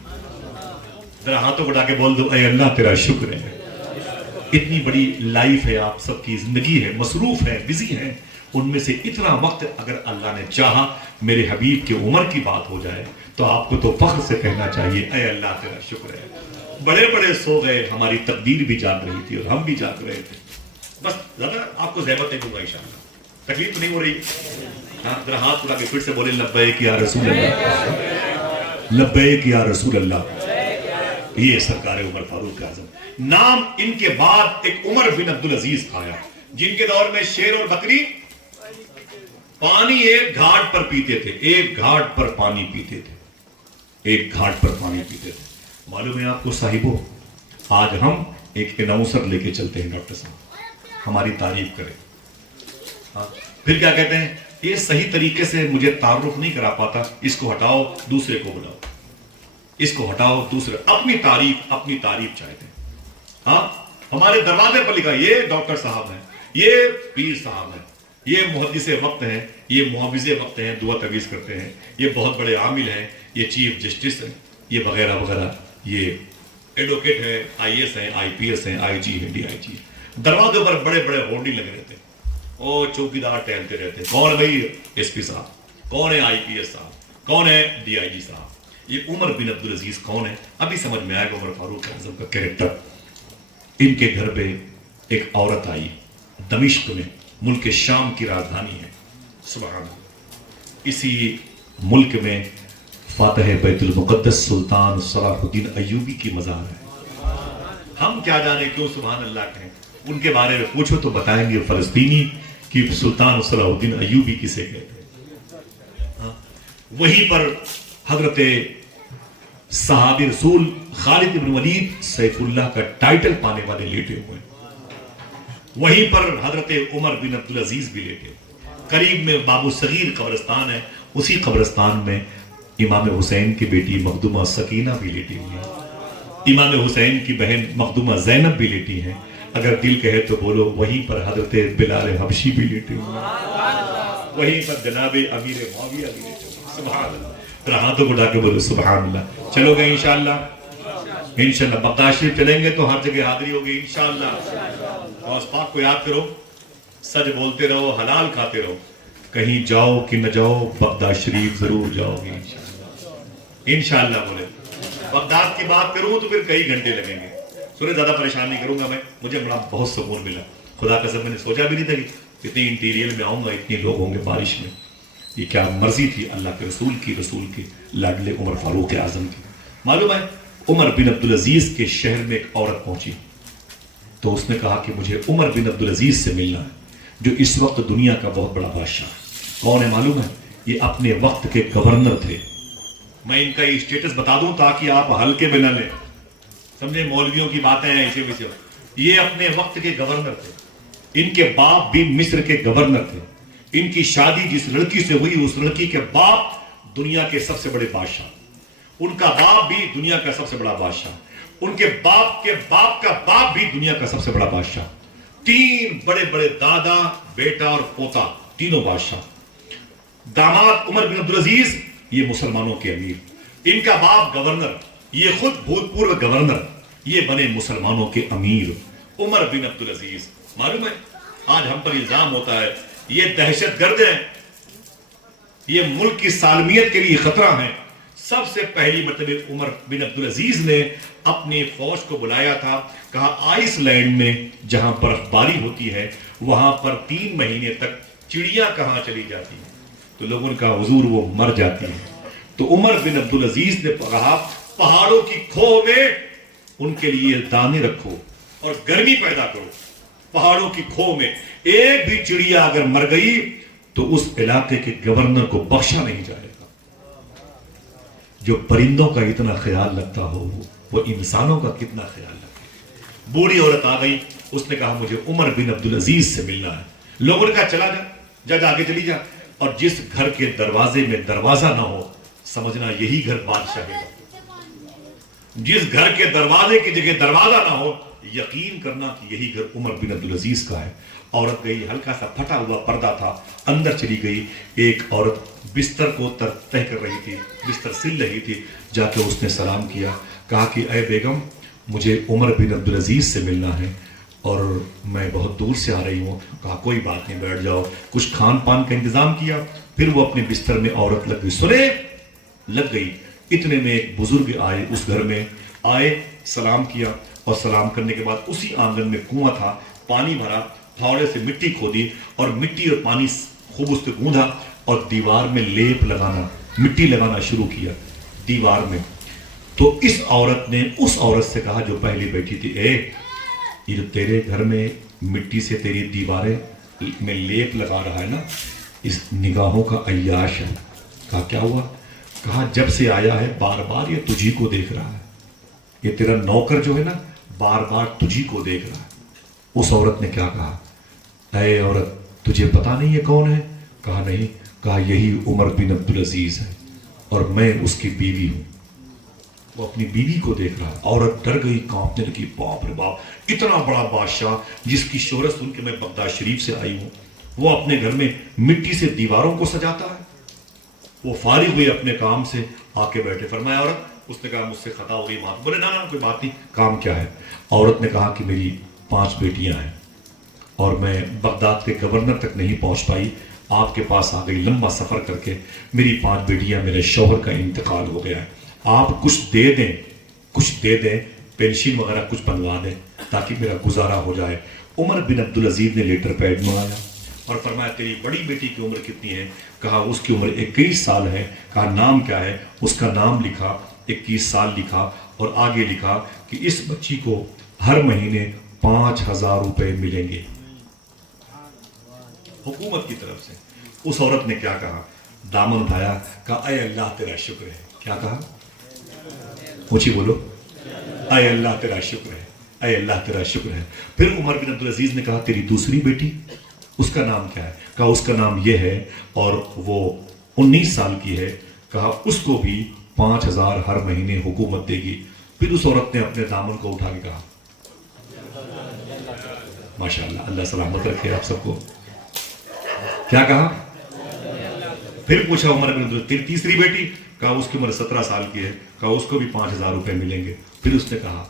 ذرا ہاتھوں اٹھا کے بول دو اے اللہ تیرا شکر ہے۔ اتنی بڑی لائف ہے، آپ سب کی زندگی ہے، مصروف ہے، بزی ہے، ان میں سے اتنا وقت اگر اللہ نے چاہا میرے حبیب کے عمر کی بات ہو جائے تو آپ کو تو فخر سے کہنا چاہیے اے اللہ تیرا شکر ہے۔ بڑے بڑے سو گئے، ہماری تقدیر بھی جاگ رہی تھی اور ہم بھی جاگ رہے تھے۔ بس زیادہ آپ کو زحمت نہیں دوں گا انشاءاللہ، تکلیف نہیں ہو رہی؟ ہاں ذرا ہاتھ اٹھا کے پھر سے بولے لبیک یا رسول اللہ، لبیک یا رسول اللہ۔ یہ سرکار عمر فاروق اعظم. نام ان کے بعد ایک عمر بن عبدالعزیز آیا جن کے دور میں شیر اور بکری پانی ایک گھاٹ پر پیتے تھے, ایک گھاٹ پر پانی پیتے تھے, ایک گھاٹ پر پانی پیتے تھے. معلوم ہے آپ کو صاحبوں, آج ہم ایک اناؤنسر لے کے چلتے ہیں, ڈاکٹر صاحب ہماری تعریف کریں, پھر کیا کہتے ہیں, یہ صحیح طریقے سے مجھے تعارف نہیں کرا پاتا, اس کو ہٹاؤ دوسرے کو بلاؤ, اس کو ہٹاؤ دوسرے, اپنی تعریف چاہتے ہیں. ہاں ہمارے دروازے پر لکھا یہ ڈاکٹر صاحب ہیں, یہ پیر صاحب ہیں, یہ محدث وقت ہیں, یہ معاوض وقت ہیں, دعا تعویذ کرتے ہیں, یہ بہت بڑے عامل ہیں, یہ چیف جسٹس ہیں, یہ وغیرہ وغیرہ, یہ ایڈوکیٹ ہیں, آئی ایس ہیں, آئی پی ایس ہیں, آئی جی ہیں, ڈی آئی جی. دروازے پر بڑے بڑے ہورڈنگ لگے رہتے ہیں, اور چوکیدار ٹہلتے رہتے ہیں, کون ہے بھائی ایس پی صاحب, کون ہے آئی پی ایس صاحب, کون ہے ڈی آئی جی صاحب. یہ عمر بن عبدالعزیز کون ہے؟ ابھی سمجھ میں آئے گا عمر فاروق اعظم کا کریکٹر. ان کے گھر پہ ایک عورت آئی, دمشق میں, ملک شام کی راجدھانی ہے, سبحان اللہ. اسی ملک میں فاتح بیت المقدس سلطان صلاح الدین ایوبی کی مزار ہے. ہم کیا جانے کیوں سبحان اللہ کہیں, ان کے بارے میں پوچھو تو بتائیں گے فلسطینی کہ سلطان صلاح الدین ایوبی کسے کہتے ہیں. وہیں پر حضرت صحابی رسول خالد بن ولید سیف اللہ کا ٹائٹل پانے والے لیٹے ہوئے, وہیں پر حضرت عمر بن عبدالعزیز بھی لیٹے. قریب میں بابو صغیر قبرستان ہے, اسی قبرستان میں امام حسین کی بیٹی مخدومہ سکینہ بھی لیٹی ہوئی ہے, امام حسین کی بہن مخدومہ زینب بھی لیٹی ہیں. اگر دل کہے تو بولو وہیں پر حضرت بلال حبشی بھی لیٹے ہوئے ہیں, وہیں پر جناب امیر معاویہ بھی لیٹے ہوئے. سبحان اللہ. ہاتھوں کو اٹھا کے بولو سبحان اللہ. چلو گے انشاءاللہ, انشاءاللہ بغداد شریف چلیں گے تو ہر جگہ حاضری ہوگی انشاءاللہ. غوث پاک کو یاد کرو, سچ بولتے رہو, حلال کھاتے رہو, کہیں جاؤ کہ نہ جاؤ بغداد شریف ضرور جاؤ گے انشاءاللہ. انشاءاللہ بولے. بغداد کی بات کروں تو پھر کئی گھنٹے لگیں گے, سنیں زیادہ پریشان نہیں کروں گا میں. مجھے بڑا بہت سکون ملا, خدا قسم میں نے سوچا بھی نہیں تھا کہ اتنی انٹیریل میں آؤں گا, اتنے لوگ ہوں گے بارش میں. یہ کیا مرضی تھی اللہ کے رسول کی لاڈلے عمر فاروق اعظم کی. معلوم ہے عمر بن عبدالعزیز کے شہر میں ایک عورت پہنچی تو اس نے کہا کہ مجھے عمر بن عبدالعزیز سے ملنا ہے, جو اس وقت دنیا کا بہت بڑا بادشاہ ہے. کون ہے معلوم ہے؟ یہ اپنے وقت کے گورنر تھے. میں ان کا یہ اسٹیٹس بتا دوں تاکہ آپ ہلکے میں نہ لیں, سمجھے مولویوں کی باتیں ہیں ایسے ویسے. یہ اپنے وقت کے گورنر تھے. ان کے باپ بھی مصر کے گورنر تھے. ان کی شادی جس لڑکی سے ہوئی اس لڑکی کے باپ دنیا کے سب سے بڑے بادشاہ, ان کا باپ بھی دنیا کا سب سے بڑا بادشاہ, ان کے باپ کا باپ بھی دنیا کا سب سے بڑا بادشاہ. تین بڑے بڑے دادا, بیٹا اور پوتا, تینوں بادشاہ. داماد عمر بن عبدالعزیز یہ مسلمانوں کے امیر, ان کا باپ گورنر, یہ خود بھوتپورو گورنر, یہ بنے مسلمانوں کے امیر. عمر بن عبدالعزیز. معلوم ہے آج ہم پر الزام ہوتا ہے یہ دہشت گرد ہیں, یہ ملک کی سالمیت کے لیے خطرہ ہیں. سب سے پہلی مرتبہ عمر بن عبدالعزیز نے اپنی فوج کو بلایا تھا, کہا آئس لینڈ میں جہاں برف باری ہوتی ہے وہاں پر 3 مہینے تک چڑیاں کہاں چلی جاتی ہیں, تو لوگوں نے کہا حضور وہ مر جاتی ہیں. تو عمر بن عبدالعزیز نے کہا پہاڑوں کی کھو میں ان کے لیے دانے رکھو اور گرمی پیدا کرو. پہاڑوں کی کھو میں ایک بھی چڑیا اگر مر گئی تو اس علاقے کے گورنر کو بخشا نہیں جائے گا. جو پرندوں کا اتنا خیال رکھتا ہو وہ انسانوں کا کتنا خیال رکھے. بوڑھی عورت آ گئی, اس نے کہا مجھے عمر بن عبدالعزیز سے ملنا ہے. لوگوں نے کہا چلا جا آگے چلی جا, اور جس گھر کے دروازے میں دروازہ نہ ہو سمجھنا یہی گھر بادشاہ ہے. جس گھر کے دروازے کی جگہ دروازہ نہ ہو یقین کرنا کہ یہی گھر عمر بن عبدالعزیز کا ہے. عورت گئی, ہلکا سا پھٹا ہوا پردہ تھا, اندر چلی گئی. ایک عورت بستر کو تہ کر رہی تھی, بستر سل رہی تھی. جا کے اس نے سلام کیا, کہا کہ اے بیگم مجھے عمر بن عبدالعزیز سے ملنا ہے اور میں بہت دور سے آ رہی ہوں. کہا کوئی بات نہیں, بیٹھ جاؤ. کچھ کھان پان کا انتظام کیا, پھر وہ اپنے بستر میں عورت لگ گئی, سنے لگ گئی. اتنے میں ایک بزرگ آئے, اس گھر میں آئے, سلام کیا, اور سلام کرنے کے بعد اسی آنگن میں کنواں تھا, پانی بھرا, پھاوڑے سے مٹی کھودی اور مٹی اور پانی خوب اس سے گوندھا اور دیوار میں لیپ لگانا, مٹی لگانا شروع کیا دیوار میں. تو اس عورت نے اس عورت سے کہا جو پہلی بیٹھی تھی، اے یہ جو تیرے گھر میں مٹی سے تیری دیواریں میں لیپ لگا رہا ہے نا، اس نگاہوں کا عیاش ہے۔ کہا کیا ہوا؟ کہا جب سے آیا ہے بار بار یہ تجھی کو دیکھ رہا ہے، یہ تیرا نوکر جو ہے نا بار بار تجھی کو دیکھ رہا ہے۔ اس عورت نے کیا کہا؟ اے عورت تجھے پتا نہیں یہ کون ہے؟ کہا نہیں۔ کہا یہی عمر بن عبدالعزیز ہے اور میں اس کی بیوی ہوں۔ وہ اپنی بیوی کو دیکھ رہا ہے۔ عورت ڈر گئی، کانپنے لگی، باپ رے باپ، اتنا بڑا بادشاہ جس کی شہرت سن کے میں بغداد شریف سے آئی ہوں، وہ اپنے گھر میں مٹی سے دیواروں کو سجاتا ہے۔ وہ فارغ ہوئے اپنے کام سے، آ کے بیٹھے۔ فرمایا عورت، اس نے کہا مجھ سے خطا ہو گئی، معاف۔ بولے نا کوئی بات نہیں، کام کیا ہے؟ عورت نے کہا کہ میری 5 بیٹیاں ہیں اور میں بغداد کے گورنر تک نہیں پہنچ پائی، آپ کے پاس آ گئی لمبا سفر کر کے۔ میری 5 بیٹیاں، میرے شوہر کا انتقال ہو گیا ہے، آپ کچھ دے دیں، پینشن وغیرہ کچھ بنوا دیں تاکہ میرا گزارا ہو جائے۔ عمر بن عبدالعزیز نے لیٹر پیڈ منگایا اور فرمایا تیری بڑی بیٹی کی عمر کتنی ہے؟ کہا اس کی عمر 21 سال ہے۔ کہا نام کیا ہے؟ اس کا نام لکھا، 21 سال لکھا اور آگے لکھا کہ اس بچی کو ہر مہینے 5000 روپے ملیں گے حکومت کی طرف سے۔ اس عورت نے کیا کہا؟ دامن اٹھایا، کہا اے اللہ تیرا شکر ہے۔ کیا کہا؟ اونچی بولو، اے اللہ تیرا شکر ہے، اے اللہ تیرا شکر ہے۔ پھر عمر بن عبدالعزیز نے کہا تیری دوسری بیٹی، اس کا نام کیا ہے؟ کہا اس کا نام یہ ہے اور وہ 19 سال کی ہے۔ کہا اس کو بھی 5000 ہر مہینے حکومت دے گی۔ پھر اس عورت نے اپنے دامن کو اٹھا کے کہا، ماشاءاللہ، اللہ سلامت رکھے آپ سب کو۔ کیا کہا؟ پھر پوچھا عمر بن عبدالعزیز تیری تیسری بیٹی؟ کہا اس کی عمر 17 سال کی ہے۔ کہا اس کو بھی 5000 روپے ملیں گے۔ پھر اس نے کہا،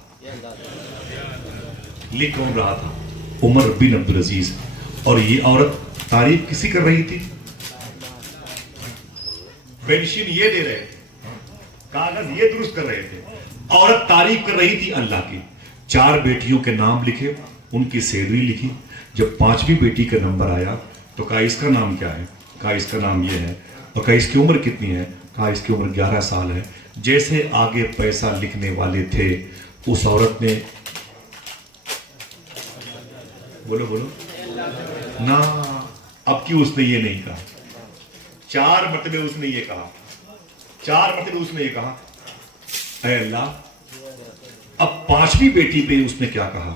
لکھ کون رہا تھا؟ عمر بن عبدالعزیز۔ اور یہ عورت تعریف کسی کر رہی تھی؟ پینشن یہ دے رہے تھے، کاغذ یہ درست کر رہے تھے، عورت تعریف کر رہی تھی اللہ کی۔ 4 بیٹیوں کے نام لکھے، ان کی سیلری لکھی۔ جب 5ویں بیٹی کا نمبر آیا تو کہا اس کا نام کیا ہے؟ کہا اس کا نام یہ ہے۔ اور کہا اس کی عمر کتنی ہے؟ کہا اس کی عمر 11 سال ہے۔ جیسے آگے پیسہ لکھنے والے تھے، اس عورت نے بولو نا، اب کیوں اس نے یہ نہیں کہا؟ 4 مرتبے اس نے یہ کہا، 4 مرتبے اس نے یہ کہا اے اللہ۔ اب 5ویں بیٹی پہ اس نے کیا کہا؟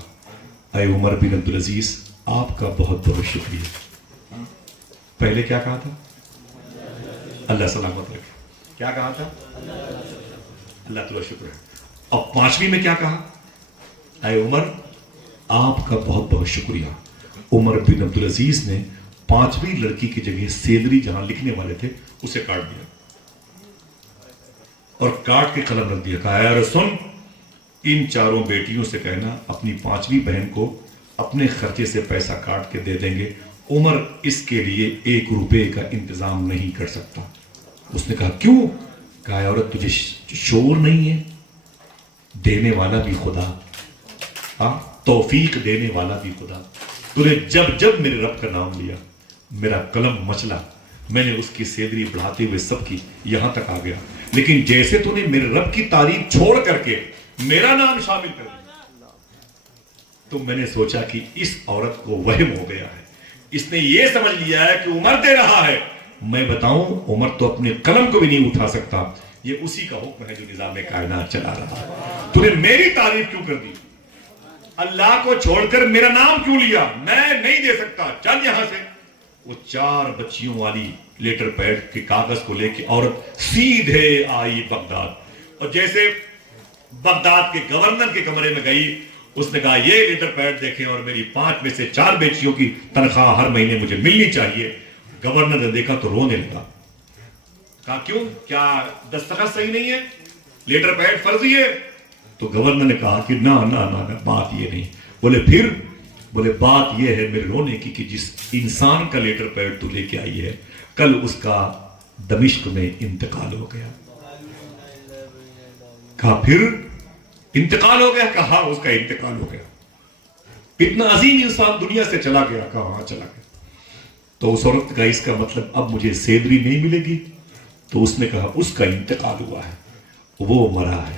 اے عمر بن عبدالعزیز آپ کا بہت بہت شکریہ۔ پہلے کیا کہا تھا؟ اللہ سلامت رکھے۔ کیا کہا تھا؟ اللہ تعالیٰ شکر ہے۔ اب 5ویں میں کیا کہا؟ اے عمر آپ کا بہت بہت شکریہ۔ عمر بن عبدالعزیز نے 5ویں لڑکی کی جگہ سیلری جہاں لکھنے والے تھے اسے کاٹ دیا اور کاٹ کے قلم رکھ دیا۔ کہا یار سن، ان 4 بیٹیوں سے کہنا اپنی 5ویں بہن کو اپنے خرچے سے پیسہ کاٹ کے دے دیں گے، عمر اس کے لیے 1 روپے کا انتظام نہیں کر سکتا۔ اس نے کہا کیوں؟ کہا عورت تجھے شعور نہیں ہے؟ دینے والا بھی خدا، توفیق دینے والا بھی خدا۔ تو نے جب میرے رب کا نام لیا میرا قلم مچلا، میں نے اس کی سیلری بڑھاتے ہوئے سب کی یہاں تک آ گیا، لیکن جیسے تو نے میرے رب کی تعریف چھوڑ کر کے میرا نام شامل کر دیا تو میں نے سوچا کہ اس عورت کو وہم ہو گیا ہے، اس نے یہ سمجھ لیا ہے کہ عمر دے رہا ہے۔ میں بتاؤں عمر تو اپنے قلم کو بھی نہیں اٹھا سکتا، یہ اسی کا حکم ہے جو نظام کائنات چلا رہا ہے۔ تو نے میری تعریف کیوں کر دی؟ اللہ کو چھوڑ کر میرا نام کیوں لیا؟ میں نہیں دے سکتا، چل یہاں سے۔ وہ 4 بچیوں والی لیٹر پیڈ کے کاغذ کو لے کے عورت سیدھے آئی بغداد، اور جیسے بغداد کے گورنر کے کمرے میں گئی، اس نے کہا یہ لیٹر پیڈ دیکھیں اور میری 5 میں سے 4 بیٹیوں کی تنخواہ ہر مہینے مجھے ملنی چاہیے۔ گورنر نے دیکھا تو رونے لگا۔ کہا کیوں؟ کیا دستخط صحیح نہیں ہے؟ لیٹر پیڈ فرضی ہے؟ تو گورنر نے کہا کہ نہ بات یہ نہیں۔ بولے پھر؟ بولے بات یہ ہے میرے رونے کی کہ جس انسان کا لیٹر پیڈ تو لے کے آئی ہے کل اس کا دمشق میں انتقال ہو گیا۔ کہا پھر انتقال ہو گیا؟ کہا ہاں اس کا انتقال ہو گیا، اتنا عظیم انسان دنیا سے چلا گیا۔ کہا ہاں چلا گیا۔ تو اس عورت کا اس کا مطلب اب مجھے سیلری نہیں ملے گی؟ تو اس نے کہا اس کا انتقال ہوا ہے، وہ مرا ہے،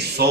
100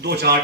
2-4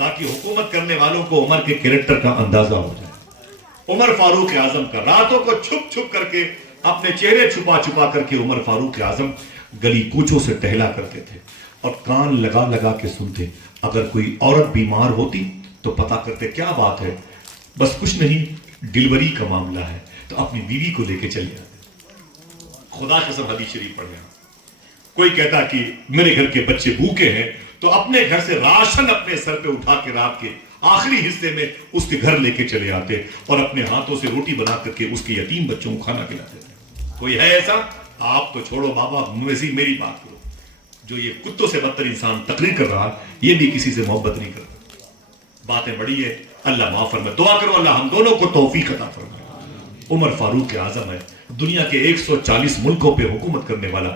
تاکہ حکومت کرنے والوں کو عمر کے کریکٹر کا اندازہ ہو جائے. عمر فاروق اعظم کا راتوں کو چھپ چھپ کر کے اپنے چہرے چھپا چھپا کر کے عمر فاروق اعظم گلی کوچوں سے ٹہلا کرتے تھے اور کان لگا لگا کے سنتے. اگر کوئی عورت بیمار ہوتی تو پتا کرتے کیا بات ہے, بس کچھ نہیں, ڈلیوری کا معاملہ ہے, تو اپنی بیوی کو لے کے چلے جاتے. خدا قسم حدیث شریف پڑھ رہے ہیں. کوئی کہتا کہ میرے گھر کے بچے بھوکے ہیں تو اپنے گھر سے راشن اپنے سر پہ اٹھا کے رات کے آخری حصے میں اس کے گھر لے کے چلے آتے اور اپنے ہاتھوں سے روٹی بنا کر کے اس کے یتیم بچوں کو کھانا کھلاتے تھے. کوئی ہے ایسا؟ آپ تو چھوڑو بابا, میری بات کرو. جو یہ کتوں سے بدتر انسان تقریر کر رہا, یہ بھی کسی سے محبت نہیں کرتا. باتیں بڑی ہے, اللہ معاف فرمائے. دعا کرو اللہ ہم دونوں کو توفیق عطا فرمائے. عمر فاروق اعظم ہے, دنیا کے 140 ملکوں پہ حکومت کرنے والا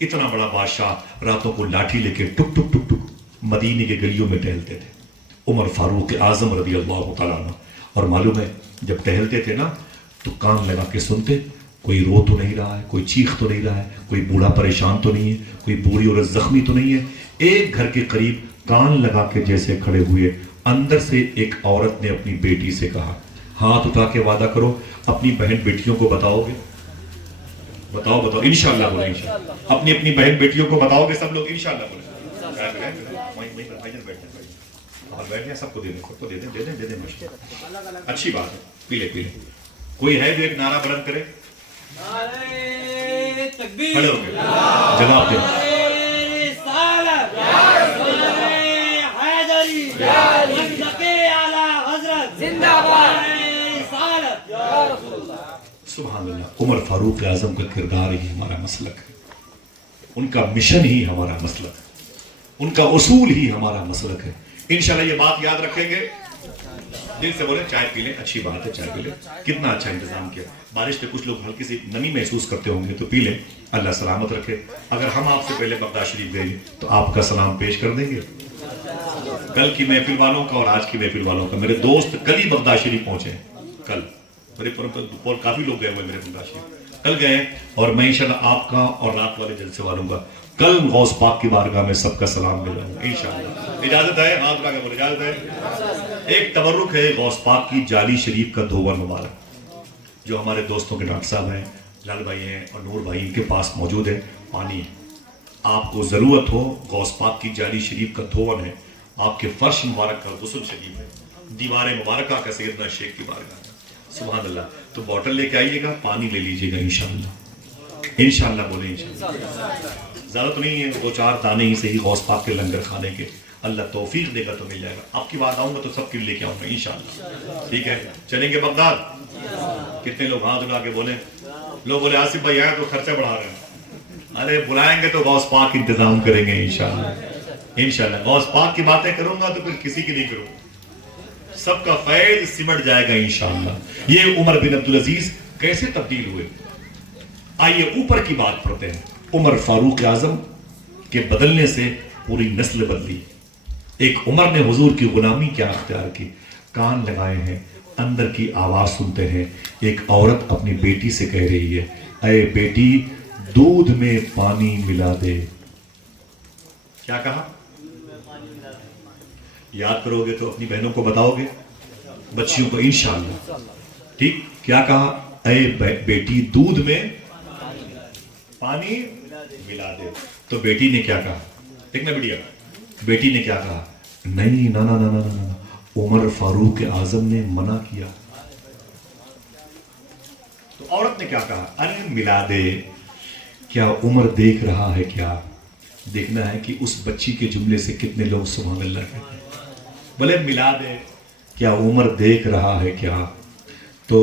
اتنا بڑا بادشاہ, راتوں کو لاٹھی لے کے ٹک ٹک ٹک ٹک مدینے کے گلیوں میں ٹہلتے تھے. عمر فاروق اعظم رضی اللہ تعالیٰ عنہ. اور معلوم ہے جب ٹہلتے تھے نا تو کان لگا کے سنتے, کوئی رو تو نہیں رہا ہے, کوئی چیخ تو نہیں رہا ہے, کوئی بوڑھا پریشان تو نہیں ہے, کوئی بوڑھی عورت زخمی تو نہیں ہے. ایک گھر کے قریب کان لگا کے جیسے کھڑے ہوئے, اندر سے ایک عورت نے اپنی بیٹی سے کہا, ہاتھ اٹھا کے وعدہ کرو اپنی بہن بیٹیوں کو بتاؤ گے, بتاؤ انشاءاللہ بولے, انشاءاللہ اپنی بہن بیٹیوں کو بتاؤ گے سب لوگ, انشاءاللہ بولے. بیٹھ جائیں, سب کو دے دیں, اچھی بات ہے. پی لے. کوئی ہے جو ایک نعرہ بلند کرے؟ کھڑے ہو گئے جناب کے سبحان اللہ. عمر فاروق اعظم کا کردار ہی ہمارا مسلک ہے, ان کا مشن ہی ہمارا مسلک ہے, ان کا اصول ہی ہمارا مسلک ہے. انشاءاللہ یہ بات یاد رکھیں گے. دل سے بولے چائے پی لیں, اچھی بات ہے چائے پی لیں. کتنا اچھا انتظام کیا. بارش پہ کچھ لوگ ہلکی سی نمی محسوس کرتے ہوں گے تو پی لیں, اللہ سلامت رکھے. اگر ہم آپ سے پہلے بغداد شریف گئے تو آپ کا سلام پیش کر دیں گے. کل کی محفل والوں کا اور آج کی محفل والوں کا. میرے دوست کل ہی بغداد شریف پہنچے ہیں, کل میرے پر کافی لوگ گئے ہوئے میرے بغداد شریف, کل گئے ہیں. اور میں انشاءاللہ آپ کا اور رات والے جلسے والوں کا کل غوث پاک کی بارگاہ میں سب کا سلام مل رہا ہوں انشاءاللہ. اجازت ہے؟ ہاتھ اٹھا کے بولے اجازت ہے. ایک تبرک ہے غوث پاک کی جالی شریف کا دھوبر مبارک, جو ہمارے دوستوں کے ڈاکٹر صاحب ہیں, لال بھائی ہیں اور نور بھائی, ان کے پاس موجود ہے. پانی ہے, آپ کو ضرورت ہو غوث پاک کی جالی شریف کا دھون ہے, آپ کے فرش مبارک کا غسل شریف ہے, دیوار مبارکہ کا سیدنا شیخ کی بارگاہ ہے. سبحان اللہ. تو بوٹل لے کے آئیے گا, پانی لے لیجئے گا انشاءاللہ. انشاءاللہ بولیں انشاءاللہ. زیادہ تو نہیں ہے, 2-4 دانے ہی صحیح غوث پاک کے لنگر کھانے کے. اللہ توفیق دے گا تو مل جائے گا. آپ کی بات آؤں گا تو سب کے لے کے آؤں گا انشاءاللہ. ٹھیک ہے, چلیں گے بغداد. کتنے لوگ ہاتھ اٹھا کے بولیں؟ لوگ بولے آصف بھائی آئے تو خرچہ بڑھا رہے ہیں. ارے بلائیں گے تو غوث پاک انتظام کریں گے انشاءاللہ. انشاءاللہ غوث پاک کی باتیں کروں گا تو پھر کسی کی نہیں کروں, سب کا فیض سمٹ جائے گا انشاءاللہ. یہ عمر بن عبدالعزیز کیسے تبدیل ہوئے؟ آئیے اوپر کی بات پڑھتے ہیں. عمر فاروق اعظم کے بدلنے سے پوری نسل بدلی. ایک عمر نے حضور کی غلامی کیا اختیار کی. کان لگائے ہیں, اندر کی آواز سنتے ہیں. ایک عورت اپنی بیٹی سے کہہ رہی ہے, اے بیٹی دودھ میں پانی ملا دے. کیا کہا؟ یاد کرو گے تو اپنی بہنوں کو بتاؤ گے, بچیوں کو انشاءاللہ. ٹھیک, کیا کہا؟ اے بیٹی دودھ میں پانی ملا دے. تو بیٹی نے کیا کہا؟ ایک میں بڑھیا, بیٹی نے کیا کہا؟ نہیں نا نا نا نا نا, عمر فاروق اعظم نے منع کیا. تو عورت نے کیا کہا؟ ارے ملا دے. کیا عمر دیکھ رہا ہے؟ کیا دیکھنا ہے کہ اس بچی کے جملے سے کتنے لوگ سبحان اللہ کہتے ہیں. بولے ملا دے. کیا عمر دیکھ رہا ہے؟ کیا. تو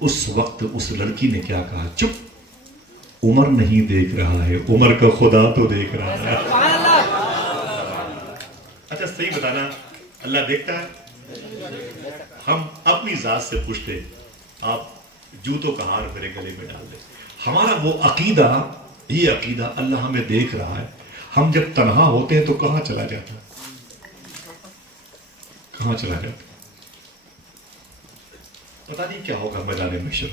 اس وقت اس لڑکی نے کیا کہا؟ چپ, عمر نہیں دیکھ رہا ہے, عمر کا خدا تو دیکھ رہا ہے. اچھا صحیح بتانا, اللہ دیکھتا ہے؟ ہم اپنی ذات سے پوچھتے, آپ جوتوں کا ہار میرے گلے میں ڈال دیں. ہمارا وہ عقیدہ, یہ عقیدہ اللہ ہمیں دیکھ رہا ہے. ہم جب تنہا ہوتے ہیں تو کہاں چلا جاتا ہے؟ کہاں چلا جاتا؟ پتہ نہیں کیا ہوگا میدان محشر.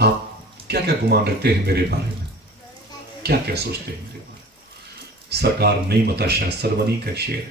آپ کیا کیا گمان رکھتے ہیں میرے بارے میں, کیا کیا سوچتے ہیں میرے بارے میں. سرکار نعمت شاہ سرونی کا شعر ہے,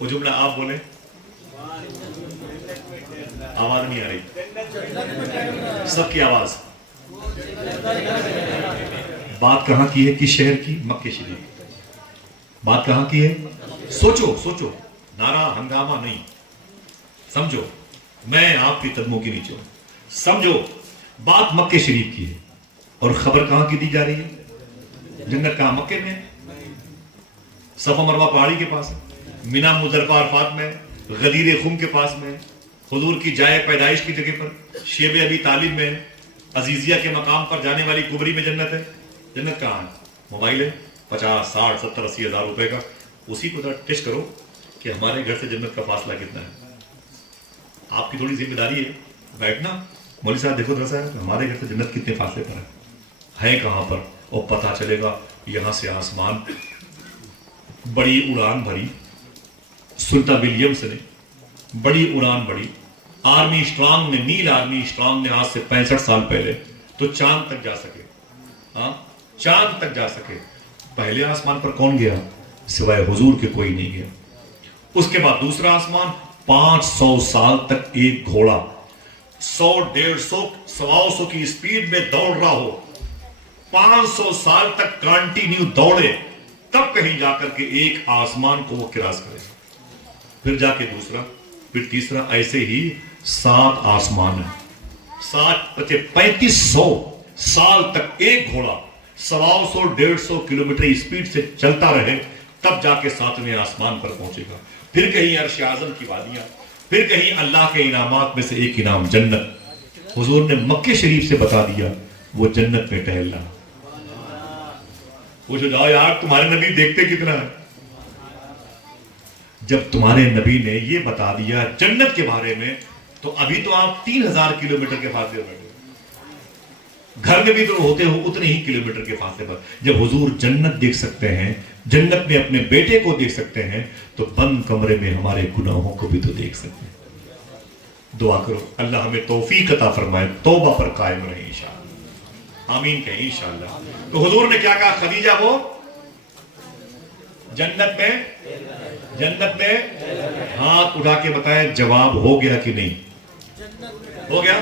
وہ جملہ آپ بولیں، آواز نہیں آ رہی، سب کی آواز. بات کہاں کی ہے؟ کس شہر کی؟ مکہ شریف. بات کہاں کی ہے؟ سوچو سوچو، نعرہ ہنگامہ نہیں، سمجھو، میں آپ کے قدموں کے نیچے ہوں، سمجھو. بات مکہ شریف کی ہے اور خبر کہاں کی دی جا رہی ہے؟ جنت کہاں؟ مکے میں. صفا مروہ پہاڑی کے پاس ہے، مینا مزدلفہ عرفات میں، غدیر خم کے پاس میں، حضور کی جائے پیدائش کی جگہ پر، شیب ابی طالب میں، عزیزیہ کے مقام پر جانے والی کبری میں جنت ہے. جنت کہاں ہے؟ موبائل ہے 50 60 70 80 ہزار روپے کا، اسی کو ذرا ٹیسٹ کرو کہ ہمارے گھر سے جنت کا فاصلہ کتنا ہے. آپ کی تھوڑی ذمہ داری ہے بیٹھنا، مولوی صاحب دیکھو ذرا صاحب ہمارے گھر سے جنت کتنے فاصلے پر ہے کہاں پر، اور پتہ چلے گا یہاں سے آسمان. بڑی اڑان بھری سلطان ولیمس نے، بڑی اڑان بڑی آرمی اسٹرانگ نے، نیل آرمی اسٹرانگ نے آج سے 65 سال پہلے تو چاند تک جا سکے. ہاں چاند تک جا سکے. پہلے آسمان پر کون گیا؟ سوائے حضور کے کوئی نہیں گیا. اس کے بعد دوسرا آسمان 500 سال تک ایک گھوڑا 100 150 125 کی اسپیڈ میں دوڑ رہا ہو، 500 سال تک کنٹینیو دوڑے، تب کہیں جا کر کے ایک آسمان کو وہ کراس کرے. پھر جا کے دوسرا، پھر تیسرا، ایسے ہی 7 آسمان ہیں. 3500 سال تک ایک گھوڑا 100 150 کلومیٹر اسپیڈ سے چلتا رہے، تب جا کے 7ویں آسمان پر پہنچے گا. پھر کہیں عرش اعظم کی وادیاں، پھر کہیں اللہ کے انعامات میں سے ایک انعام جنت. حضور نے مکہ شریف سے بتا دیا وہ جنت میں ٹہلنا. پوچھو جاؤ یار تمہارے نبی دیکھتے کتنا ہے؟ جب تمہارے نبی نے یہ بتا دیا جنت کے بارے میں تو ابھی تو آپ 3000 کلومیٹر کے فاصلے پر، گھر میں بھی تو ہوتے ہو اتنے ہی کلومیٹر کے فاصلے پر. جب حضور جنت دیکھ سکتے ہیں، جنت میں اپنے بیٹے کو دیکھ سکتے ہیں، تو بند کمرے میں ہمارے گناہوں کو بھی تو دیکھ سکتے ہیں. دعا کرو اللہ ہمیں توفیق عطا فرمائے، توبہ پر قائم رہے انشاءاللہ. آمین کہیں انشاءاللہ. تو حضور نے کیا کہا؟ خدیجہ وہ جنت میں ہاتھ اٹھا کے بتائیں جواب ہو گیا کہ نہیں ہو گیا؟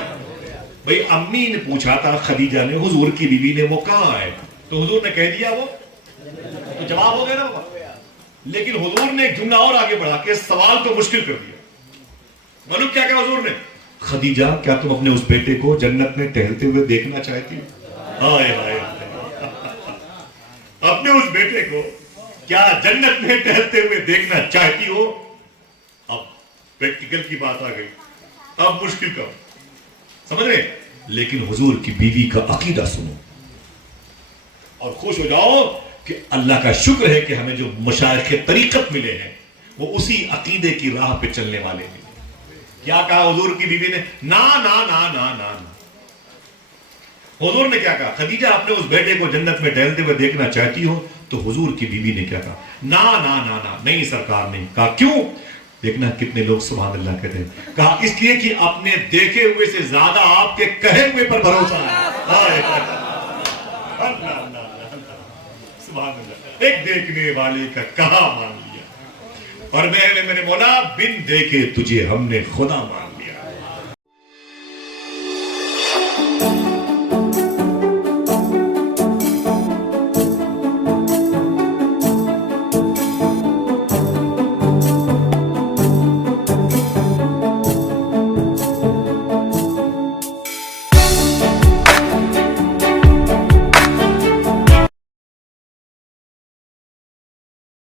بھئی امی نے پوچھا تھا خدیجہ نے حضور کی بیوی نے وہ کہاں ہے، تو حضور نے کہہ دیا وہ، تو جواب ہو گیا نا بابا. لیکن حضور نے ایک جملہ اور آگے بڑھا کے سوال کو مشکل کر دیا. معلوم کیا کہا حضور نے؟ خدیجہ کیا تم اپنے اس بیٹے کو جنت میں ٹہلتے ہوئے دیکھنا چاہتی ہو؟ اپنے اس بیٹے کو کیا جنت میں ٹہلتے ہوئے دیکھنا چاہتی ہو؟ اب پریکٹیکل کی بات آ گئی، اب مشکل کا سمجھ رہے. لیکن حضور کی بیوی کا عقیدہ سنو اور خوش ہو جاؤ کہ اللہ کا شکر ہے کہ ہمیں جو مشائخ طریقت ملے ہیں وہ اسی عقیدے کی راہ پہ چلنے والے ہیں. کیا کہا حضور کی بیوی نے؟ نا نا نا نا نا. حضور نے کیا کہا؟ خدیجہ اپنے اس بیٹے کو جنت میں ٹہلتے ہوئے دیکھنا چاہتی ہو؟ تو حضور کی بیوی نے کیا کہا؟ نا نا نا نا. نہیں سرکار نہیں. کہا کیوں؟ دیکھنا کتنے لوگ سبحان اللہ کہتے ہیں. کہا اس لیے کہ اپنے دیکھے ہوئے سے زیادہ آپ کے کہے ہوئے پر بھروسہ ہے. سبحان اللہ. ایک دیکھنے والے کا کہا مان لیا، اور میں نے میرے مولا بن دیکھے تجھے ہم نے خدا مان